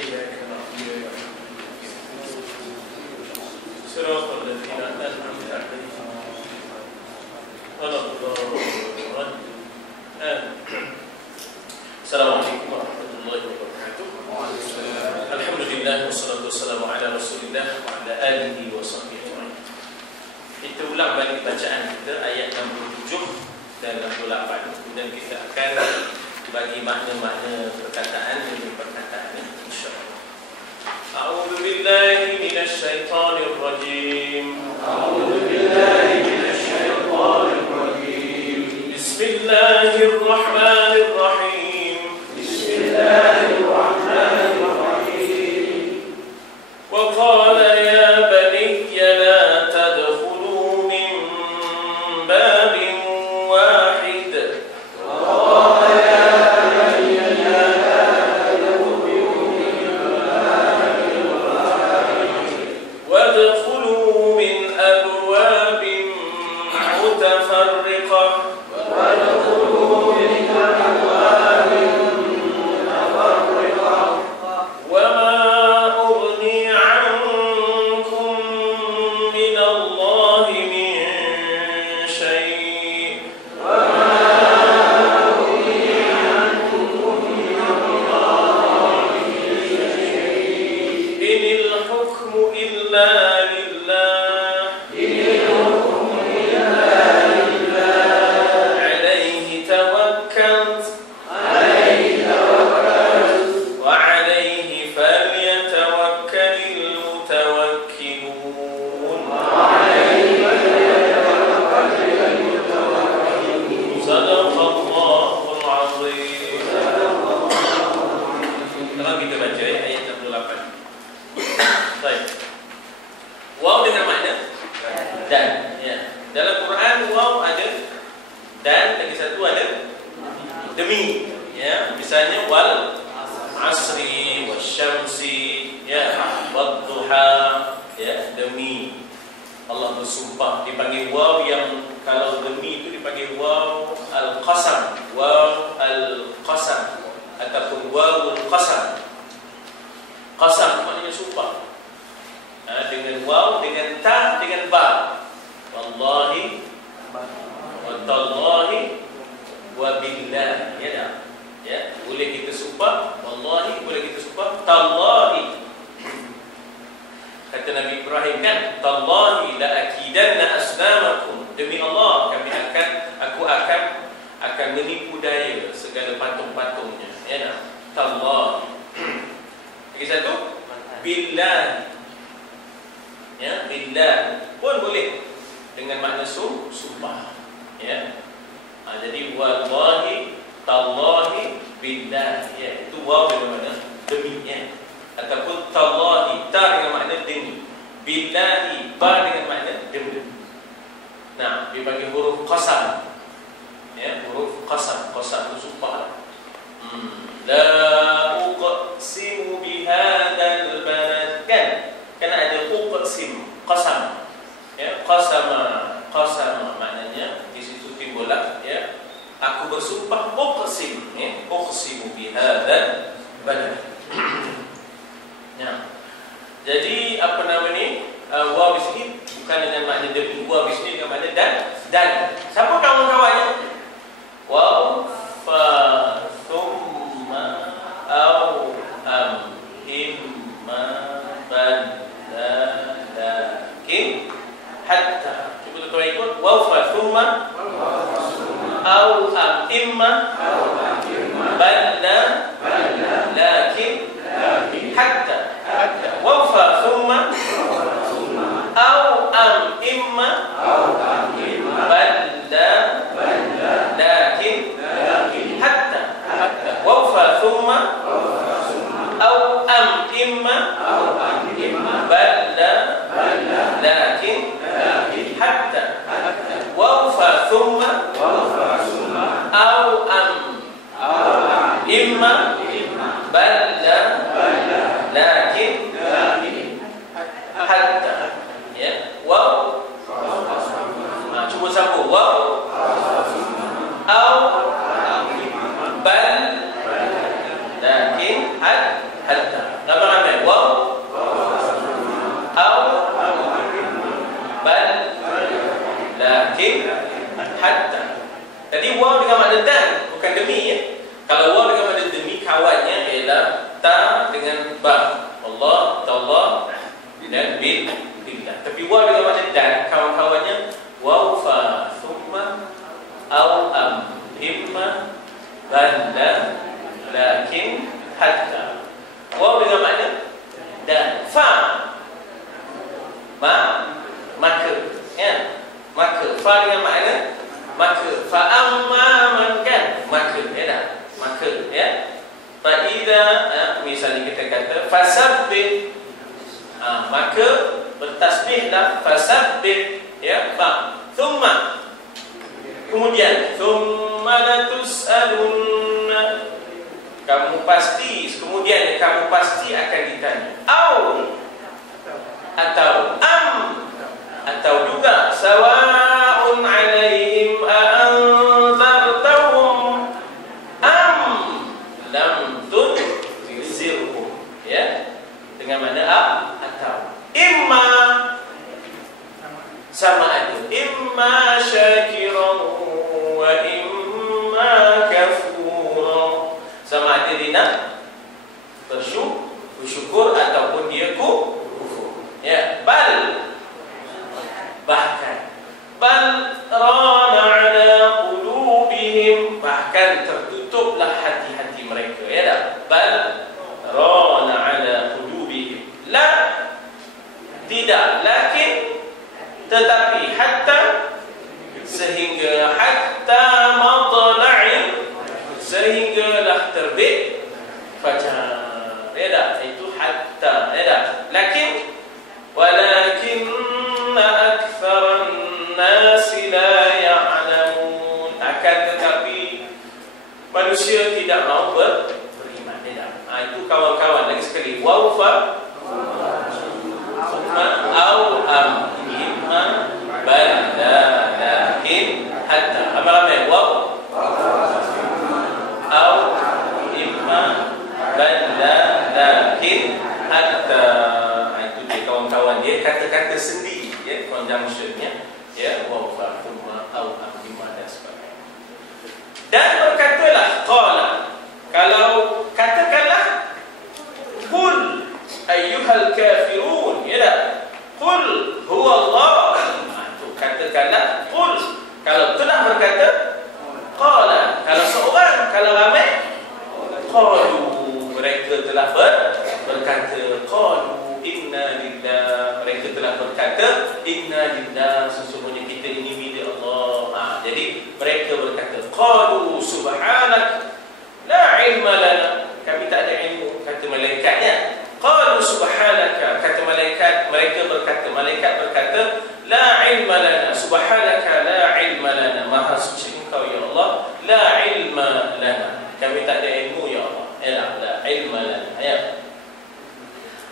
إياك نعبد وإياك نستعين صراط الذين أنعمت عليهم غير المغضوب عليهم آمين. Assalamualaikum warahmatullahi wabarakatuh. Alhamdulillah wassalatu wassalamu ala Rasulillah wa ala alihi wa sahbihi ajma'in. Kita ulang balik bacaan kita ayat 67 dan 68. Kemudian kita akan bagi makna-makna perkataan demi perkataan insya-Allah. A'udzu billahi minasy syaithanir rajim. A'udzu billahi minasy syaithanir rajim. Bismillahirrahmanirrahim. وقال يا بني لا تدخلوا من باب واحد وادخلوا من أبواب متفرقة Tapi waw dengan makna dan, kawan-kawannya waw fa thumma au am imma banda lakin hatta. Waw dengan makna dan, fa maka, ya, maka, fa dengan makna maka, fa amma man kan, maka, ya dah, maka, ya. Fa idza, misalnya kita kata fasabbih, maka bertasbihlah, fasabbih, ya, fa, thumma, kemudian, thumma latus'alunna, kamu pasti, kemudian kamu pasti akan ditanya, atau am, atau juga sawa'un 'alaihim a'anzartahum am lam tunzirhum, ya, dengan mana atau imma, sama ada, imma syakiran wa imma kafura, sama ada dia nak bersyukur ataupun dia kufur, ya. Bahkan rana ala qulubihim, bahkan tertutuplah hati-hati mereka, ya dah. Bal rana ala qulubihim, la, tidak, lakin, tetapi, hatta, sehingga, hatta matla'in, sehinggalah terbit fajar, ya dah. Itu hatta, ya dah. Lakin, walakinna aktsaran nasi la ya'lamun, akan tetapi manusia tidak mau beriman, ya dah. Itu kawan-kawan, lagi sekali, waw fa thumma au am imma banda lakin hatta, ramai-ramai, waw au imma banda lakin hatta. Itu dia kawan-kawan, dia kata-kata sendi, ya, conjunctionnya, ya, waw fa thumma au am imma dan sebagainya. Dan berkatalah, qala, kalau katakanlah, qul ayyuhal kafirun, ya dah. Qul huwa Allah, katakanlah, qul, kalau telah berkata, qala, kalau seorang, kalau ramai, qalu, mereka telah berkata, qalu inna lillah, mereka telah berkata, inna lillah, sesungguhnya kita ini milik Allah. Jadi mereka berkata, qalu subhanak la ilma lana, kami tak ada ilmu, kata malaikatnya. Qalu subhanaka, kata malaikat, mereka berkata, malaikat berkata, la ilma lana, subhanaka la ilma lana, maha suci engkau ya Allah, la ilma lana, kami tak ada ilmu ya Allah, ya, la ilma lana, ya.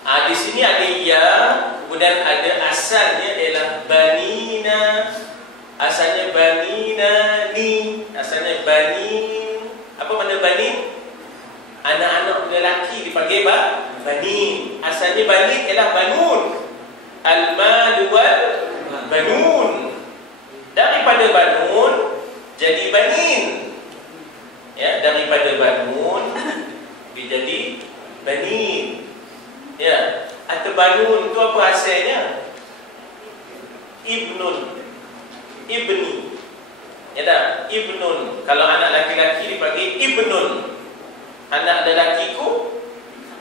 Di sini ada ya, kemudian ada asalnya ialah banina, asalnya banina ni, asalnya banin. Apa makna banin? Anak-anak lelaki dipanggil banin. Asalnya banin ialah banun, al-mal wal banun. Daripada banun jadi banin, ya, daripada banun jadi banin, ya. Atau banun itu apa asalnya? Ibnun, ibni, ya dah, ibnun. Kalau anak laki-laki dipanggil ibnun, anak lelakiku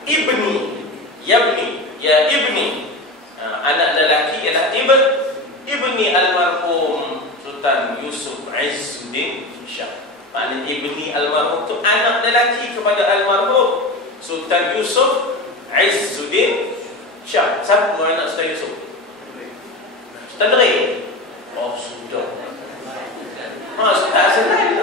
ibni, yabni, ya ibni. Anak lelaki ialah ibni almarhum Sultan Yusuf Izzuddin Shah. Maknanya ibni almarhum itu anak lelaki kepada almarhum Sultan Yusuf Izzuddin Shah. Siapa anak Sultan Yusuf? Sultan Dri. Oh, sudah. Sultan Azlan.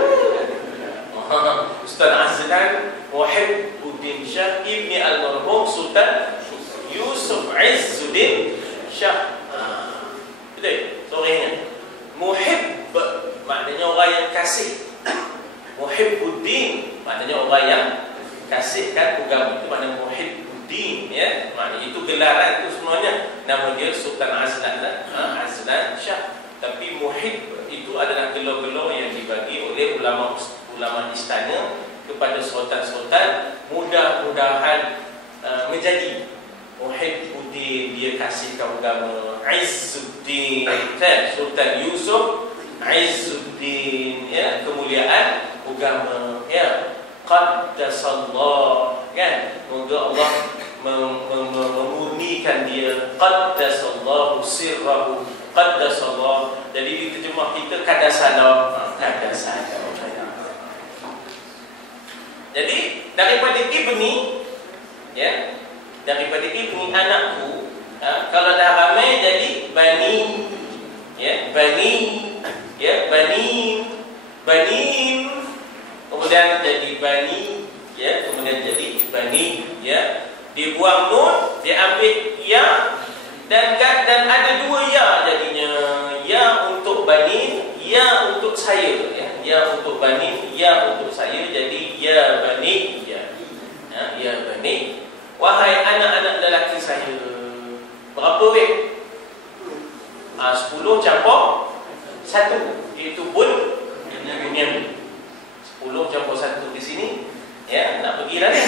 Sultan Azlan Muhibbuddin Shah ibni almarhum Sultan Yusuf Izzuddin Shah. Betul? Sorenya Muhibb maknanya orang yang kasih. Muhibbuddin maknanya orang yang kasihkan agama, itu maknanya Muhibbuddin, ya. Maknanya itu gelaran itu semuanya. Nama dia Sultan Azlan, Azlan Shah. Tapi Muhibb itu adalah gelar-gelar yang dibagi oleh ulama istana kepada sultan-sultan, mudah-mudahan menjadi Muhibbuddin, dia kasihkan agama Izzuddin, kan? Sultan Yusuf Izzuddin, ya, kemuliaan agama, ya, qaddasallah, kan? Moga Allah memurnikan dia, qaddasallahu sirrahu, qaddasallah. Jadi di terjemah kita kadasana. Jadi daripada ibni, ya, daripada ibni anakku, kalau dah ramai jadi bani, ya, bani, ya, banin, kemudian jadi bani, ya, kemudian jadi bani, ya. Dibuang nun, diambil ya, dan ada dua ya jadinya. Ya untuk bani, ya untuk saya, ya. Ya untuk bani, ya untuk saya, jadi ya bani, ya. Ya bani. Wahai anak-anak lelaki saya. Berapa weh? 10 campur 1, iaitu Bunyamin. 10 campur 1 di sini. Ya, nak pergi lah ni.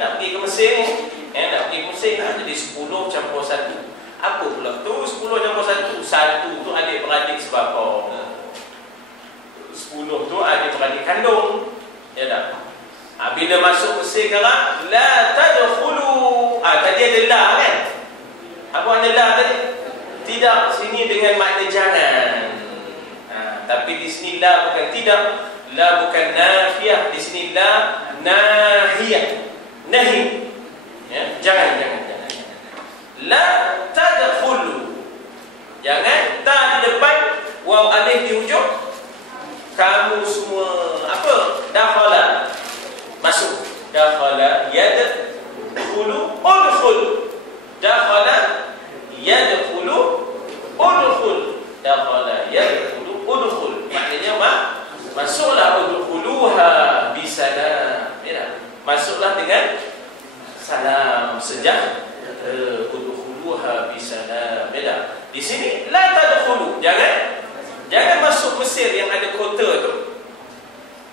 Nak pergi ke Mesir ni. Nak pergi ke Mesir. Jadi 10 campur 1. Apa pula tu 10 campur 1? 1 tu adik-beradik sebapa. 10 tu adik-beradik kandung. Ya tak? Bila masuk Mesir sekarang, la tadkhulu. Tadi ada la, kan? Apa makna la tadi? Tidak, sini dengan makna jangan. Tapi di sini la bukan tidak. La bukan nafiyah, di sini la nahiyah. Nahi. Ya, jangan. La tadkhulu. Jangan, ta di depan, waw alif di hujung. Kamu semua apa? Dakhala. Masuk. Dakhala yadkhulu udkhul. Dakhala yadkhulu udkhul. Dakhala yadkhulu udkhul. Maknanya apa? Masuklah, udkhuluha bisalam. Ya, masuklah dengan salam, sejahtera. Udkhuluha bisalam. Ya, di sini la tadkhulu. Jangan masuk Mesir yang ada kota tu.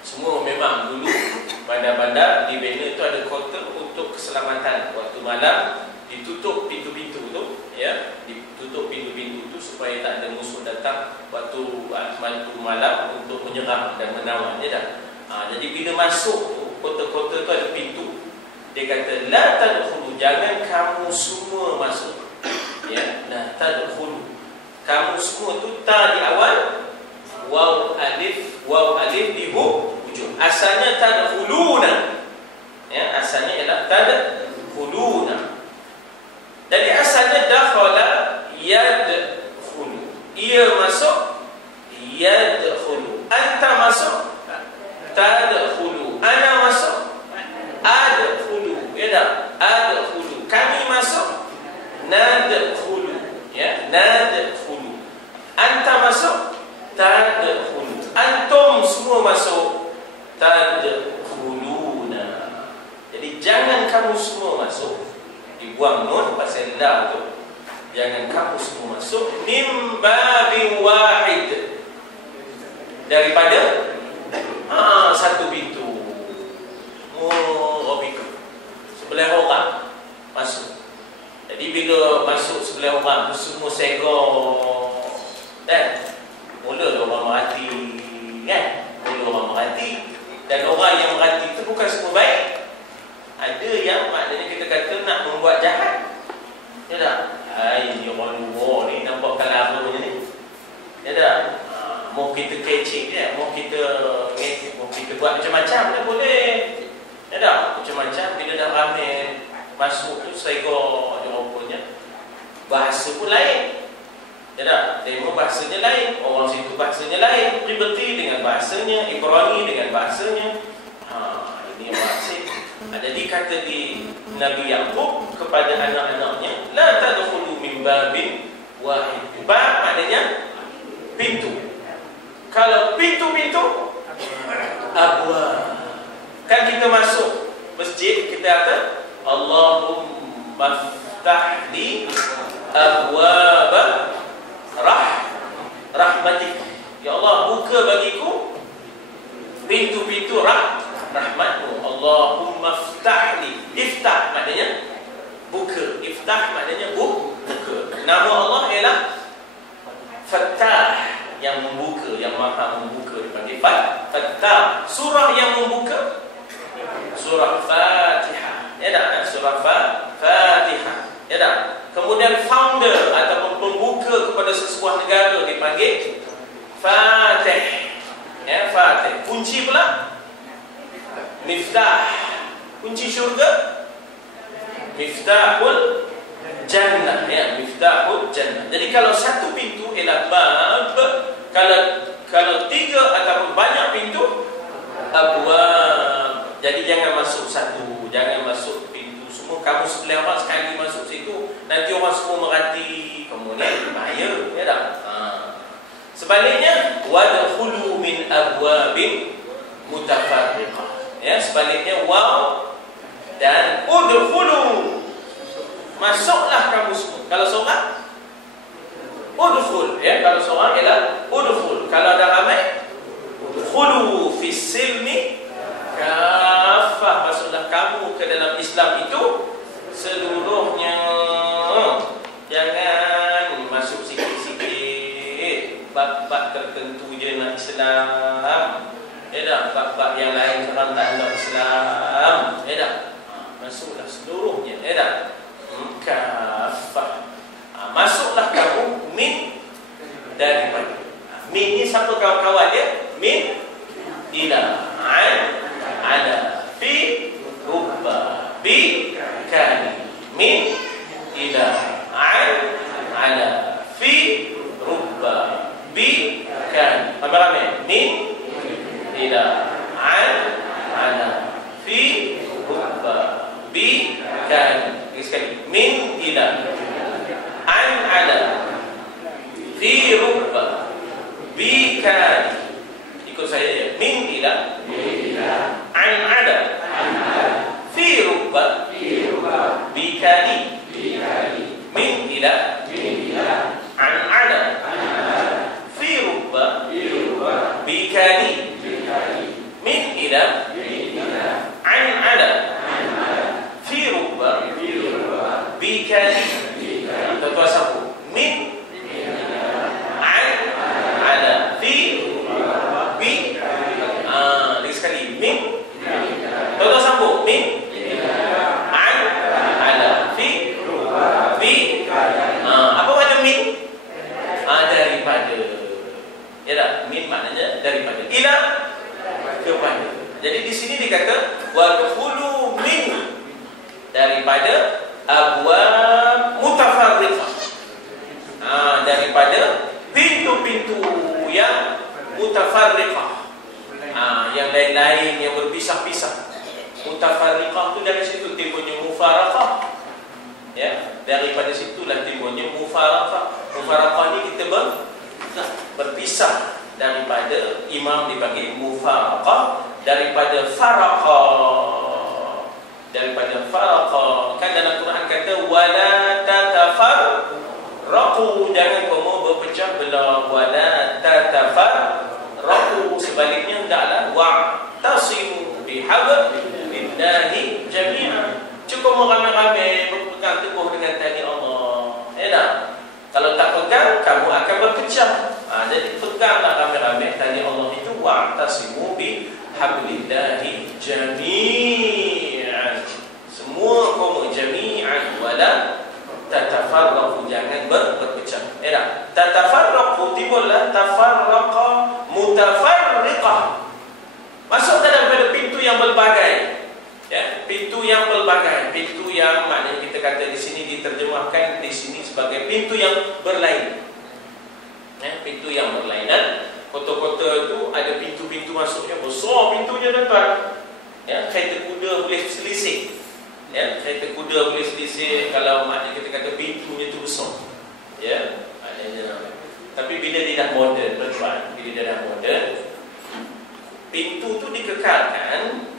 Semua memang dulu bandar-bandar di Bena itu ada kota untuk keselamatan. Waktu malam ditutup pintu-pintu tu, ya, ditutup pintu-pintu tu supaya tak ada musuh datang waktu malam untuk menyerang dan menawan, ya dah. Jadi bila masuk kota-kota tu ada pintu, dia kata la tadkhulu, jangan kamu semua masuk. Ya, la tadkhulu. Kamu semua tu ta di awal, waw alif di hujung. Asalnya tadkhuluna. Ya, asalnya ialah tadkhuluna. Jadi asalnya dakhala yadkhulu. Ia masuk, yadkhulu. Anta masuk, tadkhulu. Ana masuk, adkhulu. Ya tak? Adkhulu. Kami masuk, nadkhulu. Ya, nadkhulu. Anta masuk, tadkhulu. Antum semua masuk, tadkhuluna. Jadi jangan kamu semua masuk. Dibuang nun pasal la tu. Jangan kamu semua masuk min babin wahid. Daripada satu pintu. Murabikum. Sebelah orang masuk. Jadi bila masuk sebelah orang tu semua segor. Dan mula orang merhati, kan? Mula orang merhati. Dan orang yang merhati itu bukan semua baik. Ada yang maknanya kita kata nak membuat jahat. Ya tak? Ni orang luar ni nampak kalaba macam ni. Ya tak? Mau kita kecek dia, mau kita buat macam-macam dia boleh. Ya tak? Macam-macam bila dah ramai masuk tu segor dia rupanya. Bahasa pun lain. Ya tak? Demo bahasanya lain, orang situ bahasanya lain. Liberty dengan bahasanya, Ibrani dengan bahasanya. Ini yang maksud. Jadi kata di Nabi Yaqub kepada anak-anaknya, la tadkhulu min babin wahid. Bab maknanya pintu. Kalau pintu-pintu, abwab. Kan kita masuk masjid, kita kata Allahumma ftah li abwab rahmatik. Ya Allah, buka bagiku pintu-pintu rahmatmu. Allahumma ftah li. Iftah maknanya membuka. Iftah maknanya buka. Nama Allah ialah Fattah, yang membuka, yang maha membuka, dipanggil Fattah. Surah yang membuka surah Fatihah, ya tak? Surah Fatihah, ya tak? Kemudian founder ataupun pembuka kepada sesebuah negara dipanggil Fatih, ya, Fatih. Kunci pula Miftah. Kunci syurga Miftahul Jannah, ya, Miftahul Jannah. Jadi kalau satu pintu ialah bab, kalau tiga ataupun banyak pintu abwab. Jadi jangan masuk satu, jangan masuk pintu semua kamu sebelah orang sekali masuk situ, nanti orang semua merhati, kemudian bahaya, ya tak? Sebaliknya wadkhulu min abwabin mutafarriqah, ya, sebaliknya waw dan udkhulu, masuklah kamu semua. Kalau seorang udkhul, ya, kalau seorang ialah udkhul. Kalau ada ramai udkhulu fis silmi kafah, masuklah kamu ke dalam Islam itu seluruhnya. Jangan masuk sikit-sikit, bab-bab tertentu je nak Islam, ya tak? Bab-bab yang lain sekarang tak nak Islam, ya tak? Masuklah seluruhnya, ya tak? Kafah. Masuklah kamu min, daripada. Min ni siapa kawan-kawan dia? Min ila, ada, fi, rubba, bi, kani. Min ila, ada, fi, rubba, bi, kani. Ramai-ramai. Min ila, ada, fi, rubba, bi, kani. Lagi sekali. Min ila, ada, fi, rubba, bi, kani. Ikut saya ya. Min ila, ada, fi, rubba, bi, kani. Min ila, ada, fi, rubba, bi, kani. Min ila, ada, fi, rubba, bi, kani. Tuan-tuan sambung. Min ada, fi, bi. Lagi sekali. Min. Tuan-tuan sambung. Min ada, fi, bi. Apa makna min? Daripada. Ya tak? Min maknanya daripada. Ila, kepada. Jadi di sini dikata wadkhulu min, daripada abwab mutafarriqah, daripada pintu-pintu yang mutafarriqah, yang lain-lain, yang berpisah-pisah. Mutafarriqah tu dari situ timbulnya mufaraqah, ya, daripada situlah timbulnya mufaraqah. Mufaraqah ni kita berpisah. Daripada imam dipanggil mufaraqah, daripada faraqah, daripada faraqah. Kan dalam Quran kata wala tatafarraqu, jangan kamu berpecah belah. Wala tatafarraqu, sebaliknya hendaklah wa'tasimu bihablillahi jami'an. Cukup ramai-ramai berpegang teguh dengan tali Allah, ya tak? Kalau tak pegang, kamu akan berpecah. Jadi peganglah ramai-ramai tali Allah itu. Wa'tasimu bihablillahi jami'an, semua kaum jami'an. Wala tatafarraqu, jangan berpecah. Ya tak? Tatafarraqu timbullah tafarraqa mutafarriqah, masuk dalam pada pintu yang berbagai, ya, pintu yang berbagai, pintu yang maknanya kita kata di sini diterjemahkan di sini sebagai pintu yang berlain, ya, pintu yang berlainan. Kota-kota itu ada pintu-pintu masuknya, besar pintunya tuan-tuan, ya. Kereta kuda boleh selisih, ya, kereta kuda boleh selisih kalau maknanya kita kata pintunya itu besar, ya, maknanya. Tapi bila dia dah moden, tuan-tuan, bila dia dah moden, pintu tu dikekalkan.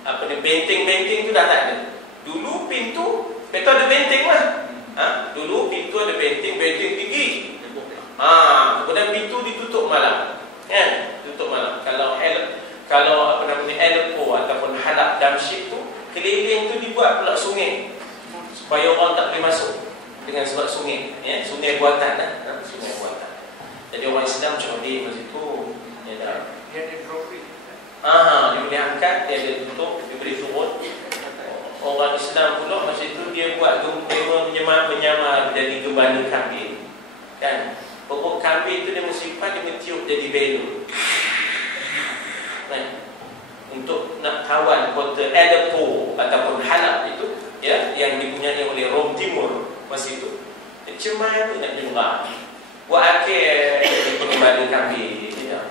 Apa ni, benteng-benteng tu dah tak ada. Dulu pintu ada benteng lah. Dulu pintu ada benteng tinggi. Kemudian pintu ditutup malam, kan? Tutup malam. Kalau apa namanya, airport ataupun halak damsyik tu, keliling tu dibuat pula sungai. supaya orang tak boleh masuk dengan sebab sungai, ya, sungai buatan, sungai buatan. Jadi orang Islam cerdik masa itu, ya dah. Dia ada trofi. Dia boleh angkat, dia ada tutup, dia boleh turun. Orang Islam pula masa itu dia buat menyamar jadi gembala kambing, kan? Pokok kambing itu dia bersifat, dia mentiup jadi belur. Untuk nak kawan kota Aleppo ataupun Halab itu, ya, yang dipunyai oleh Rom Timur masa itu, macam mana nak jumpa buat akhir jadi penggembala kambing, ya.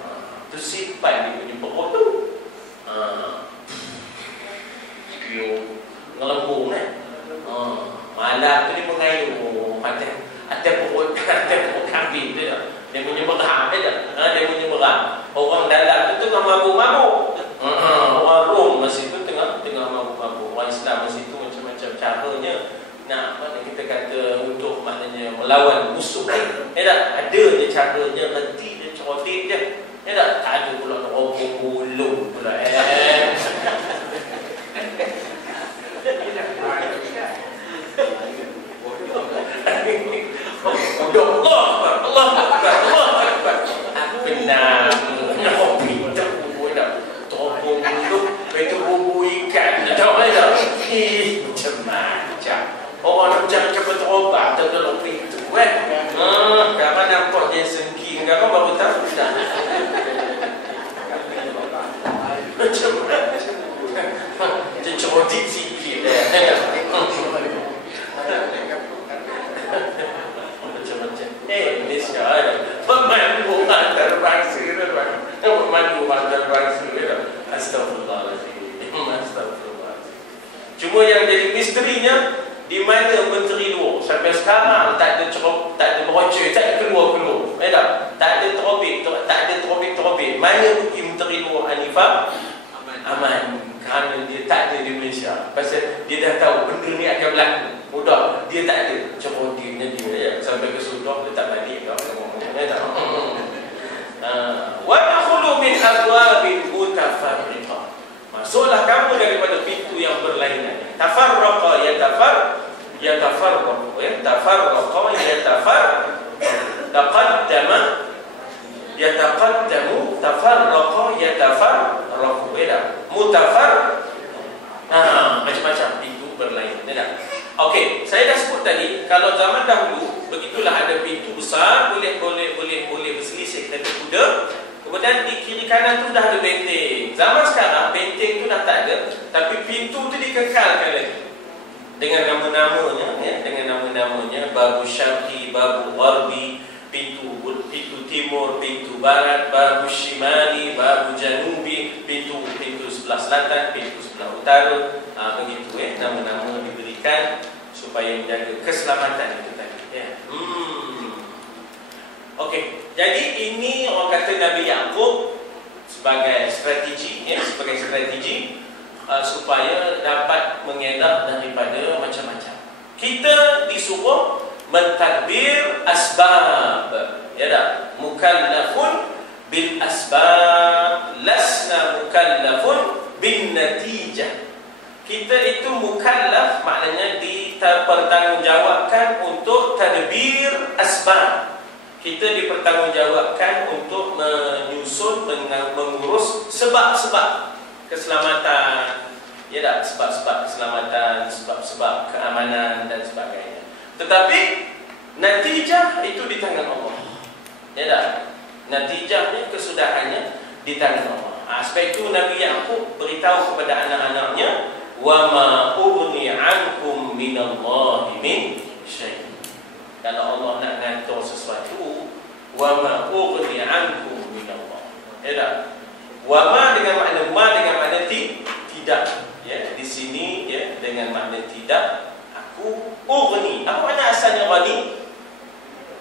Itu sifat dia punya pokok tu. Yo ngelembung kan. Malam tu dia mengayuh atas pokok kambing tu. Dia punya merah dia. Dia punya merah. Orang dalam tu tengah mabuk-mabuk. Orang Rom masa itu tengah mabuk-mabuk. Orang Islam masa itu macam-macam caranya nak kita kata untuk maknanya melawan musuh. Ada je caranya, reti dia, cerdik je. Tak ada pula nak rompong bulung pula. Allah Akbar. Benar. Teropong bulung, itu bubu ikan. Tahu tak? Macam-macam. Orang nak macam berobat tertolong pintu. Kapan nampak dia sengking, kapan baru tahu dah. Macam-macam. Dia cerdik sikit. Malaysia pemandu antarabangsa pemandu antarabangsa. Astagfirullahaladzim. Cuma yang jadi misterinya, di mana Menteri Luar sampai sekarang tak ada merocok, tak ada keluar. Tak ada terobik. Mana pergi Menteri Luar Hanifah? Aman. Kerana dia tak ada di Malaysia. Pasal dia dah tahu benda ni akan berlaku. Mudah. Dia tak ada. Cerodiknya dia. Sampai ke Sudah dia tak balik. Wa nakhulu min abwabin mutafarriqah. Masuklah kamu daripada pintu yang berlainan. Tafarraqa yatafarraqu. Taqaddama yataqaddamu, tafarraqa yatafarraqu. Macam-macam pintu berlainan. Okey, saya dah sebut tadi, kalau zaman dahulu begitulah, ada pintu besar, boleh berselisih kereta kuda. Kemudian di kiri kanan tu dah ada benteng. Zaman sekarang benteng tu dah tak ada, tapi pintu tu dikekalkan lagi dengan nama-namanya, Babu Syarqi, Babu Gharbi, pintu timur, pintu barat, Babu Shimali, Babu Janubi, pintu sebelah selatan, pintu sebelah utara. Begitu nama-nama diberikan supaya menjaga keselamatan itu tadi. Okey, jadi ini orang kata Nabi Yaqub sebagai strategi, supaya dapat mengelak daripada macam-macam. Kita disuruh mentadbir asbab, mukallafun bil asbab, lasna mukallafun bin natijah. Kita itu mukallaf, maknanya dipertanggungjawabkan untuk tadbir asbab. Kita dipertanggungjawabkan untuk menyusun, mengurus sebab-sebab keselamatan, sebab-sebab keselamatan, sebab-sebab keamanan dan sebagainya. Tetapi natijah itu di tangan Allah. Natijahnya, kesudahannya di tangan Allah. Sebab itu Nabi Yaqub beritahu kepada anak-anaknya, wa ma ughni ankum minallahi min syai'. Kalau Allah nak ngatur sesuatu, wa ma ughni ankum minallah. Wa ma dengan makna tidak. Di sini dengan makna tidak. Aku ughni. Apa makna asalnya ghani?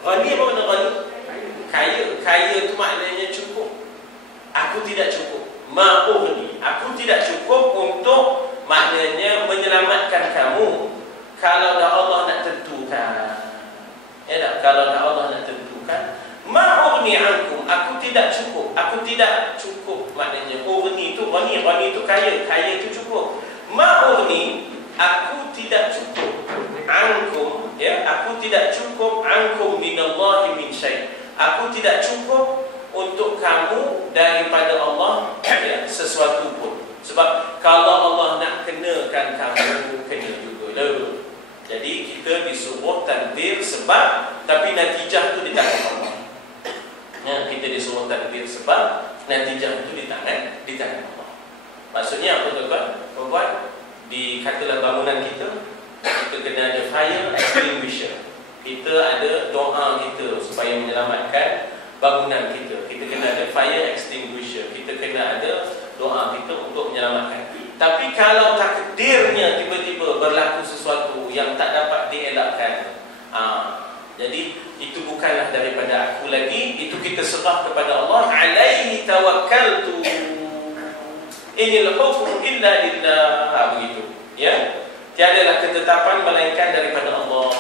Ghani apa makna ghani? Kaya itu maknanya cukup. Aku tidak cukup. Ma ughni. Aku tidak cukup untuk maknanya menyelamatkan kamu. Kalau dah Allah nak tentukan, kalau dah Allah nak tentukan, ma'ughni ankum, aku tidak cukup. Aku tidak cukup, maknanya ughni itu, ghani itu kaya itu cukup. Ma'ughni, aku tidak cukup aku tidak cukup ankum minallahi min syai'. Aku tidak cukup untuk kamu daripada Allah ya, sesuatu pun. Sebab kalau Allah nak kenakan kamu, kena juga lah. Jadi kita disuruh tadbir sebab, tapi natijah tu di tangan Allah. Ya, kita disuruh tadbir sebab, natijah itu di tangan Allah. Maksudnya apa tuan-tuan? Tuan-tuan, di katalah bangunan kita kena ada fire extinguisher. Kita ada doa kita supaya menyelamatkan bangunan kita. Kita kena ada fire extinguisher. Kita kena ada doa kita untuk menyelamatkan. Tapi kalau takdirnya tiba-tiba berlaku sesuatu yang tak dapat dielakkan, jadi itu bukanlah daripada aku lagi, itu kita serah kepada Allah. Alaihi tawakkaltu, inil hukmu illa lillah. Begitu ya. Tiadalah ketetapan melainkan daripada Allah.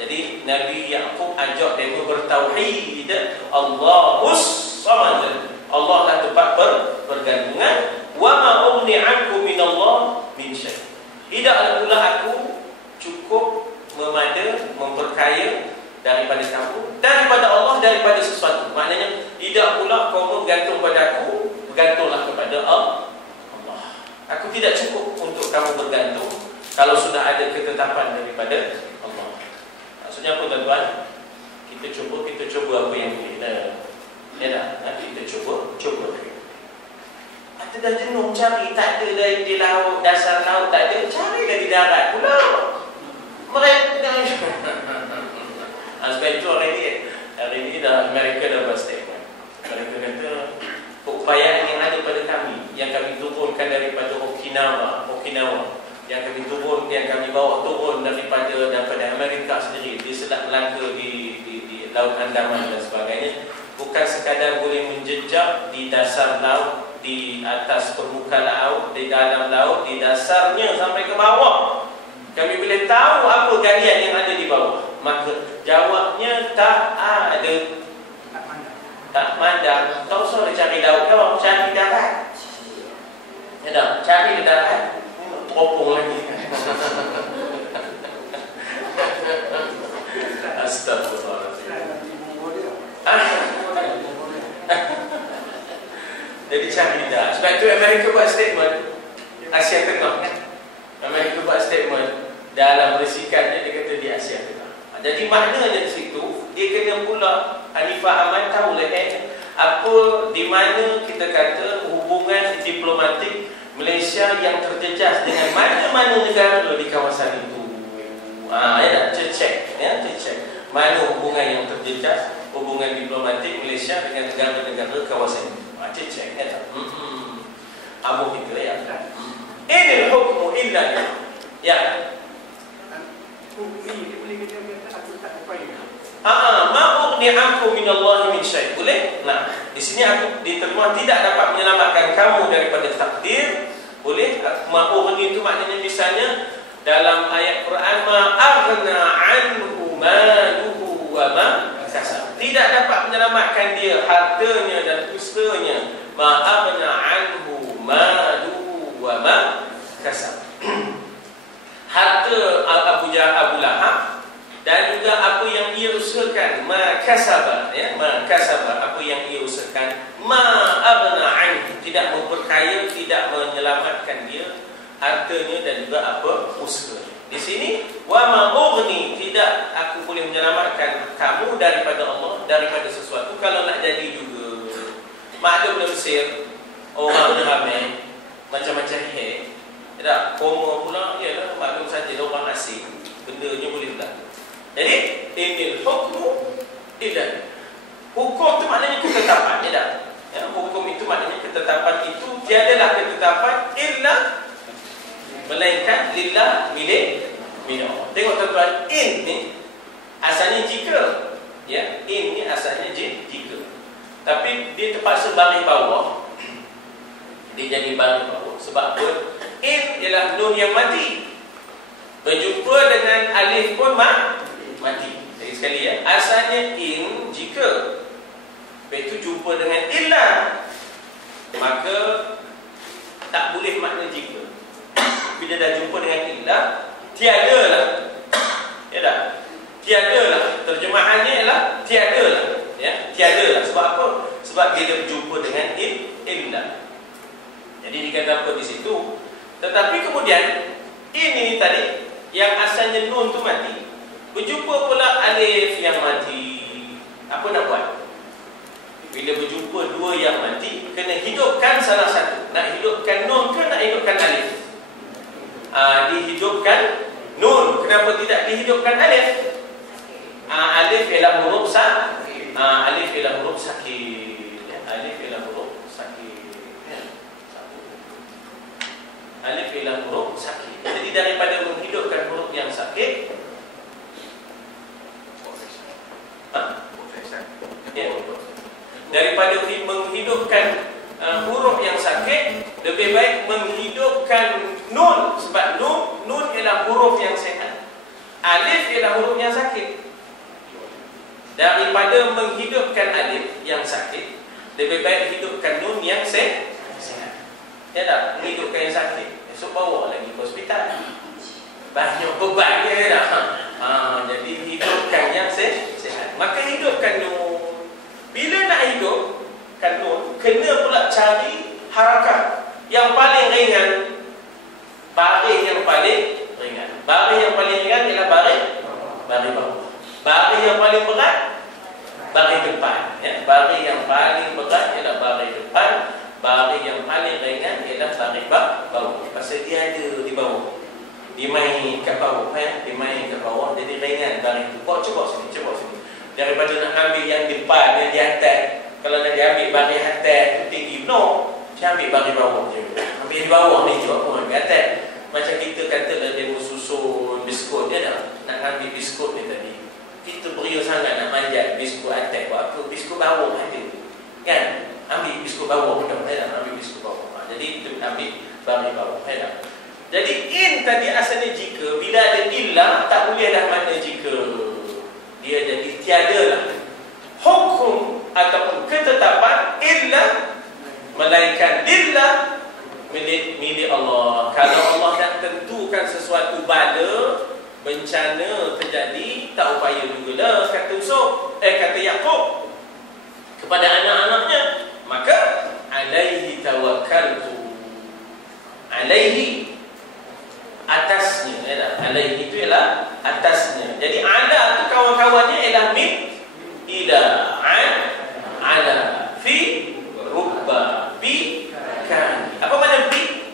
Jadi Nabi Yaqub ajak dia bertauhid, Allahus samad. Allah lah tempat bergantungan. Wa ma ughni ankum minallah min syai'. Tidaklah pula aku cukup memperkaya daripada kamu, daripada Allah, daripada sesuatu. Maknanya tidak pula kau bergantung pada aku, bergantunglah kepada Allah. Aku tidak cukup untuk kamu bergantung kalau sudah ada ketetapan daripada Allah. Maksudnya apa tuan-tuan? Kita cuba apa yang kita. Ya dah, nanti kita cuba. Kita dah jenuh cari, tak ada di laut, dasar laut tak ada, cari dari darat pula. Mereka sebab itu hari ini dah Amerika dah buat statement. Mereka kata keupayaan yang ada pada kami, yang kami turunkan daripada Okinawa, yang kami bawa turun daripada Amerika sendiri, di Selat Melaka, di Laut Andaman dan sebagainya, bukan sekadar boleh menjejak di dasar laut, di atas permukaan laut, di dalam laut, di dasarnya sampai ke bawah. Kami boleh tahu apa galian yang ada di bawah. Maka jawabnya tak ada. Tak mandang. Tak usah cari laut, kau cari darat. Ya tak? Cari darat. Teropong lagi. Astagfirullahaladzim. Jadi cari dah. Sebab itu Amerika buat statement, Asia Tengah kan. Amerika buat statement dalam bersikapnya, dia kata di Asia Tengah. Jadi maknanya di situ dia kena pula Hanifah Ahmad tahu apa di mana kita kata hubungan diplomatik Malaysia yang terjejas dengan mana-mana negara di kawasan itu. Ya, cek mana hubungan yang terjejas, hubungan diplomatik Malaysia dengan negara-negara kawasan itu. Cek ya tak? Abu kita ya kan? Inil hukmu illa lillah. Ya. Ini boleh kita kata aku tak upaya. Ma ughni ankum minallahi min syai'. Boleh? Nah, di sini aku diterima tidak dapat menyelamatkan kamu daripada takdir. Boleh? Ma ughni itu maknanya misalnya dalam ayat Quran, ma aghna anhu maluhu wa ma kasab. Tidak dapat menyelamatkan dia hartanya dan usahanya. Ma aghna anhu maluhu wa ma kasab. Harta Abu Lahab dan juga apa yang ia usahakan, ma kasaba, ya, ma kasaba, apa yang ia usahakan, ma aghna anhu, tidak memperkaya, tidak menyelamatkan dia hartanya dan juga apa usaha. Di sini wa ma ughni, tidak aku boleh menyelamatkan kamu daripada Allah, daripada sesuatu. Kalau nak jadi juga maklum di Mesir orang ramai macam-macam tak, koma pula ialah maklum saja orang asing, bendanya boleh berlaku. Jadi inil hukmu illa. Hukum itu maknanya ketetapan, ya tak? Ya, hukum itu maknanya ketetapan, itu tiadalah ketetapan illa melainkan lillah, milik Allah. Tengok tuan-tuan, in ni asalnya jika, ya, in ni asalnya jika. Tapi dia terpaksa baris bawah. Dia jadi baris bawah sebab apa? In ialah nun yang mati, berjumpa dengan alif pun mati. Jadi sekali ya, asalnya in jika, lepas itu jumpa dengan illa, maka tak boleh makna jika. Bila dah jumpa dengan illa, tiada lah, ya tak? Tiadalah. Terjemahannya ialah tiadalah. Ya, tiadalah. Sebab apa? Sebab dia berjumpa dengan illa. Jadi dikata apa di situ? Tetapi kemudian ini tadi yang asalnya nun tu mati, berjumpa pula alif yang mati. Apa nak buat? Bila berjumpa dua yang mati, kena hidupkan salah satu. Nak hidupkan nun ke nak hidupkan alif? Dihidupkan nun. Kenapa tidak dihidupkan alif? Alif ialah huruf alif ialah huruf sakit. Alif ialah huruf sakit. Alif ialah huruf sakit. Jadi daripada menghidupkan huruf yang sakit, daripada menghidupkan huruf yang sakit, lebih baik menghidupkan nun. Sebab nun ialah huruf yang sehat, alif ialah huruf yang sakit. Daripada menghidupkan alif yang sakit, lebih baik hidupkan nun yang sehat. Ya tak? Menghidupkan yang sakit, esok bawa lagi ke hospital, banyak beban dia dah. Jadi hidupkan yang sehat. Maka hidupkan nun. Bila nak hidupkan nun, kena pula cari harakat yang paling ringan, baris yang paling ringan. Baris yang paling ringan ialah baris bawah. Baris yang paling berat, baris depan. Ya, baris yang paling berat ialah baris depan. Baris yang paling ringan ialah baris bawah. Pasal dia ada di bawah. Dia main kat bawah, ya? Dia main kat bawah, jadi ringan baris tu. Cuba sini. Daripada nak ambil yang depan, yang di atas. Kalau nak diambil baris atas tu tinggi, no. Saya ambil baris bawah je. Ambil di bawah ni je, apa ambil atas. Macam kita katalah dia susun biskut dia dah. Nak ambil biskut ni tadi, kita beriu sangat nak manjat biskut atas. Buat apa? Biskut bawah ada, kan? Ambil biskut bawah dah. Ambil biskut bawah. Jadi kita ambil baris bawah. Jadi in tadi asalnya jika. Bila ada illa, tak boleh dah mana jika. Dia jadi tiadalah hukum ataupun ketetapan illa, melainkan illa milik Allah. Kalau Allah dah tentukan sesuatu bala, bencana terjadi, tak upaya jugalah kata kata Yaqub kepada anak-anaknya, maka alaihi tawakkaltu. Alaihi, atasnya, ya, alaihi itu ialah atasnya. Jadi ala tu kawan-kawannya ialah min, ila, an, ala, fi, rubba, bi, kan. Apa makna bi?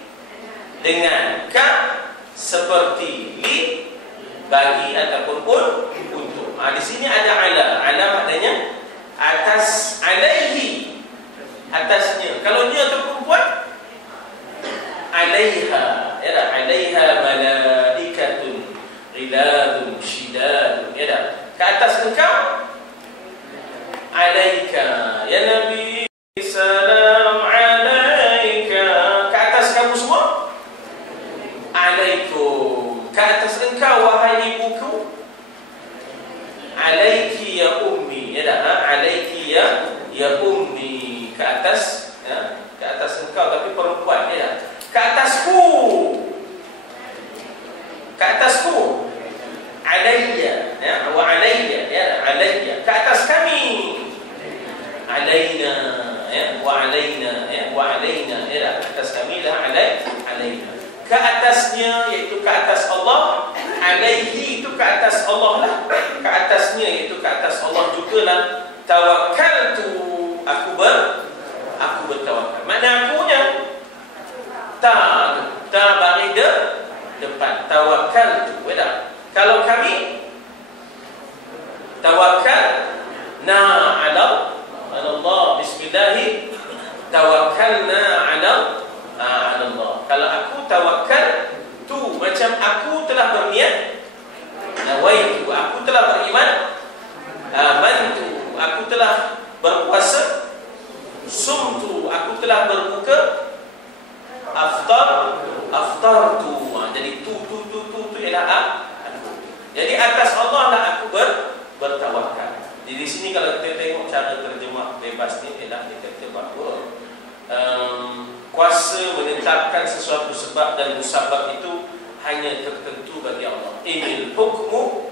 Dengan, ka, seperti, li, bagi ataupun untuk. Di sini ada ala. Ala maknanya atas, alaihi, atasnya. Kalau dia tu perempuan, alaiha, ya dah, alaiha malaikatun ghiladun shidadun, ya dah. Ke atas engkau, alaika ya Nabi, salam alaika. Ke atas kamu semua, alaikum. Ke atas engkau wahai ibuku, alaiki ya ummi, ya dah, alaiki ya ummi. Ke atas, ya, ke atas engkau tapi perempuan, ya dah. Ke atasku, ke atasku, alayya, ya, wa alayya, ya, alayya. Ke atas kami, alayna, ya, wa alayna, ya, wa alayna, ya, atas kami lah, alayna. Ke atasnya iaitu ke atas Allah, alayhi itu ke atas Allah lah, ke atasnya iaitu ke atas Allah jugalah. Tawakkaltu, aku bertawakal. Mana akunya? Ta bagi depan. Tawakal tu, beda. Kalau kami tawakal ala Allah, bismillahi tawakkalna ala Allah. Kalau aku tawakal tu, macam aku telah berniat, nawaitu, aku telah beriman, amantu, aku telah berpuasa, sumtu, aku telah berbuka, aftartu. Jadi tu ialah aku. Jadi atas Allah lah aku bertawakal. Jadi di sini kalau kita tengok cara terjemah bebas ni ialah dia kata bahawa kuasa menetapkan sesuatu sebab dan musabab itu hanya tertentu bagi Allah. Inil hukmu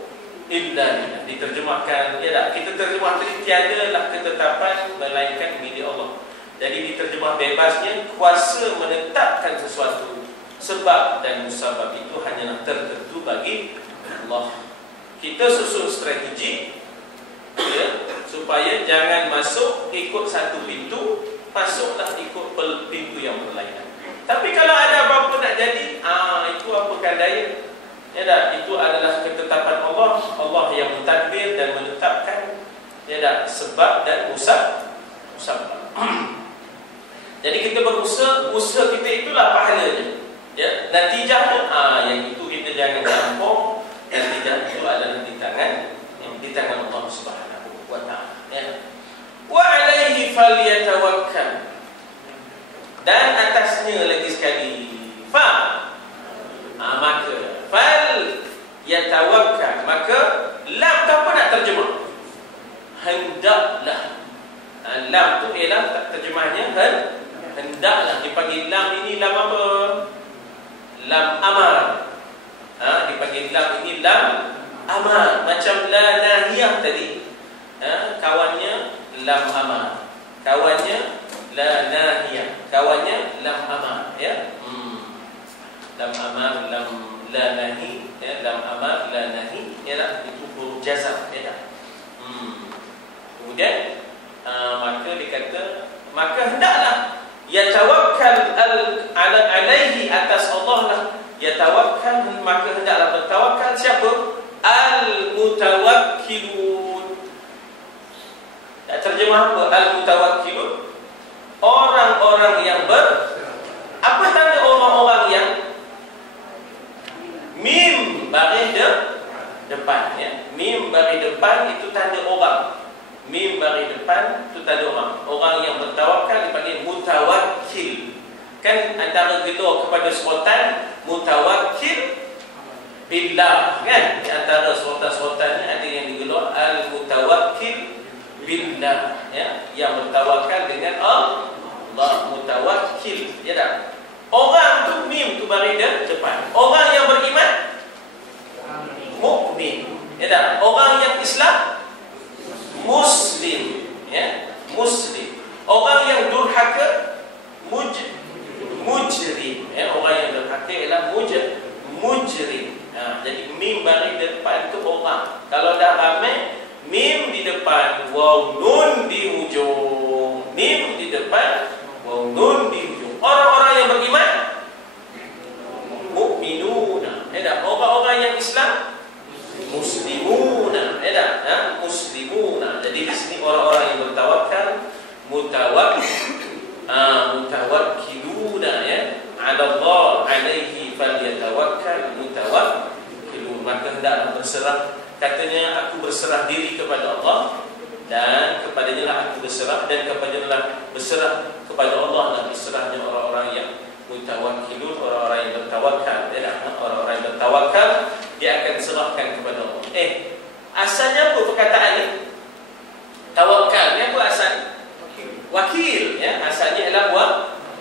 illa lillah. Diterjemahkan, ya tak? Kita terjemah tadi, tiadalah ketetapan melainkan milik Allah. Jadi diterjemah bebasnya, kuasa menetapkan sesuatu, sebab dan musabab itu hanyalah tertentu bagi Allah. Kita susun strategi, ya, supaya jangan masuk ikut satu pintu, masuklah ikut pintu yang berlainan. Tapi kalau ada apa-apa nak jadi, itu apakan daya. Ya tak? Itu adalah ketetapan Allah. Allah yang mentadbir dan menetapkan, ya tak? Sebab dan musabab. Jadi kita berusaha, usaha kita itulah pahalanya. Ya, natijahnya, yang itu kita jangan campur. Natijah itu adalah di tangan Allah Subhanahu wa Ta'ala. Ya. Wa alaihi falyatawakkal. Dan atasnya lagi sekali, maka fal yatawakkal, maka lam tu apa nak terjemah? Hendaklah. Lam tu ialah terjemahnya hendaklah. Dipanggil lam ini lam apa? Lam amar. Dipanggil lam ini lam amar. Macam la nahiyah tadi, kawannya lam amar, kawannya la nahiyah, kawannya lam amar, ya. Lam amar, lam la nahi, ya. Lam amar, la nahi, ialah itu huruf jazam, ya. Kemudian maka dikata, maka hendaklah yatawakkal alaihi, atas Allah lah yatawakkal, maka hendaklah bertawakal siapa? Al-mutawakkilun. Terjemah apa? Al-mutawakkilun, orang-orang yang apa tanda orang-orang yang? Mim baris depan, ya. Mim baris depan itu tanda orang. Mim baris depan itu tanda orang. Orang yang bertawakal dipanggil mutawakkil. Kan antara gelar kepada sultan, mutawakkil billah, kan? Di antara sultan-sultannya ada yang digelar al-mutawakkil billah, ya, yang bertawakal dengan Allah, mutawakkil, ya tak? Orang tu mim tu baris depan. Orang yang beriman mukmin, ya tak? Orang yang Islam muslim, ya, muslim. Orang yang durhaka mujrim, ya. Orang yang durhaka ialah mujrim. Jadi mim baris depan tu orang. Kalau dah ramai, mim di depan, waw nun di hujung. Mim di depan, waw nun di hujung. Orang-orang yang beriman mukminuna, ya tak? Orang-orang yang Islam muslimuna, ya tak? Muslimuna. Jadi di sini orang-orang yang bertawakal mutawakkiluna, ya. 'Ala Allah 'alaihi falyatawakkal mutawakkilun. Maka hendaklah berserah. Katanya, aku berserah diri kepada Allah, dan kepadanya lah aku berserah, dan kepadanya lah berserah, kepada Allah lah berserahnya orang-orang yang mutawakkilun, orang-orang yang bertawakal, ya. Orang-orang yang bertawakal, dia akan serahkan kepada Allah. Asalnya apa perkataan ni? Tawakal ni apa asal? Wakil, ya. Asalnya adalah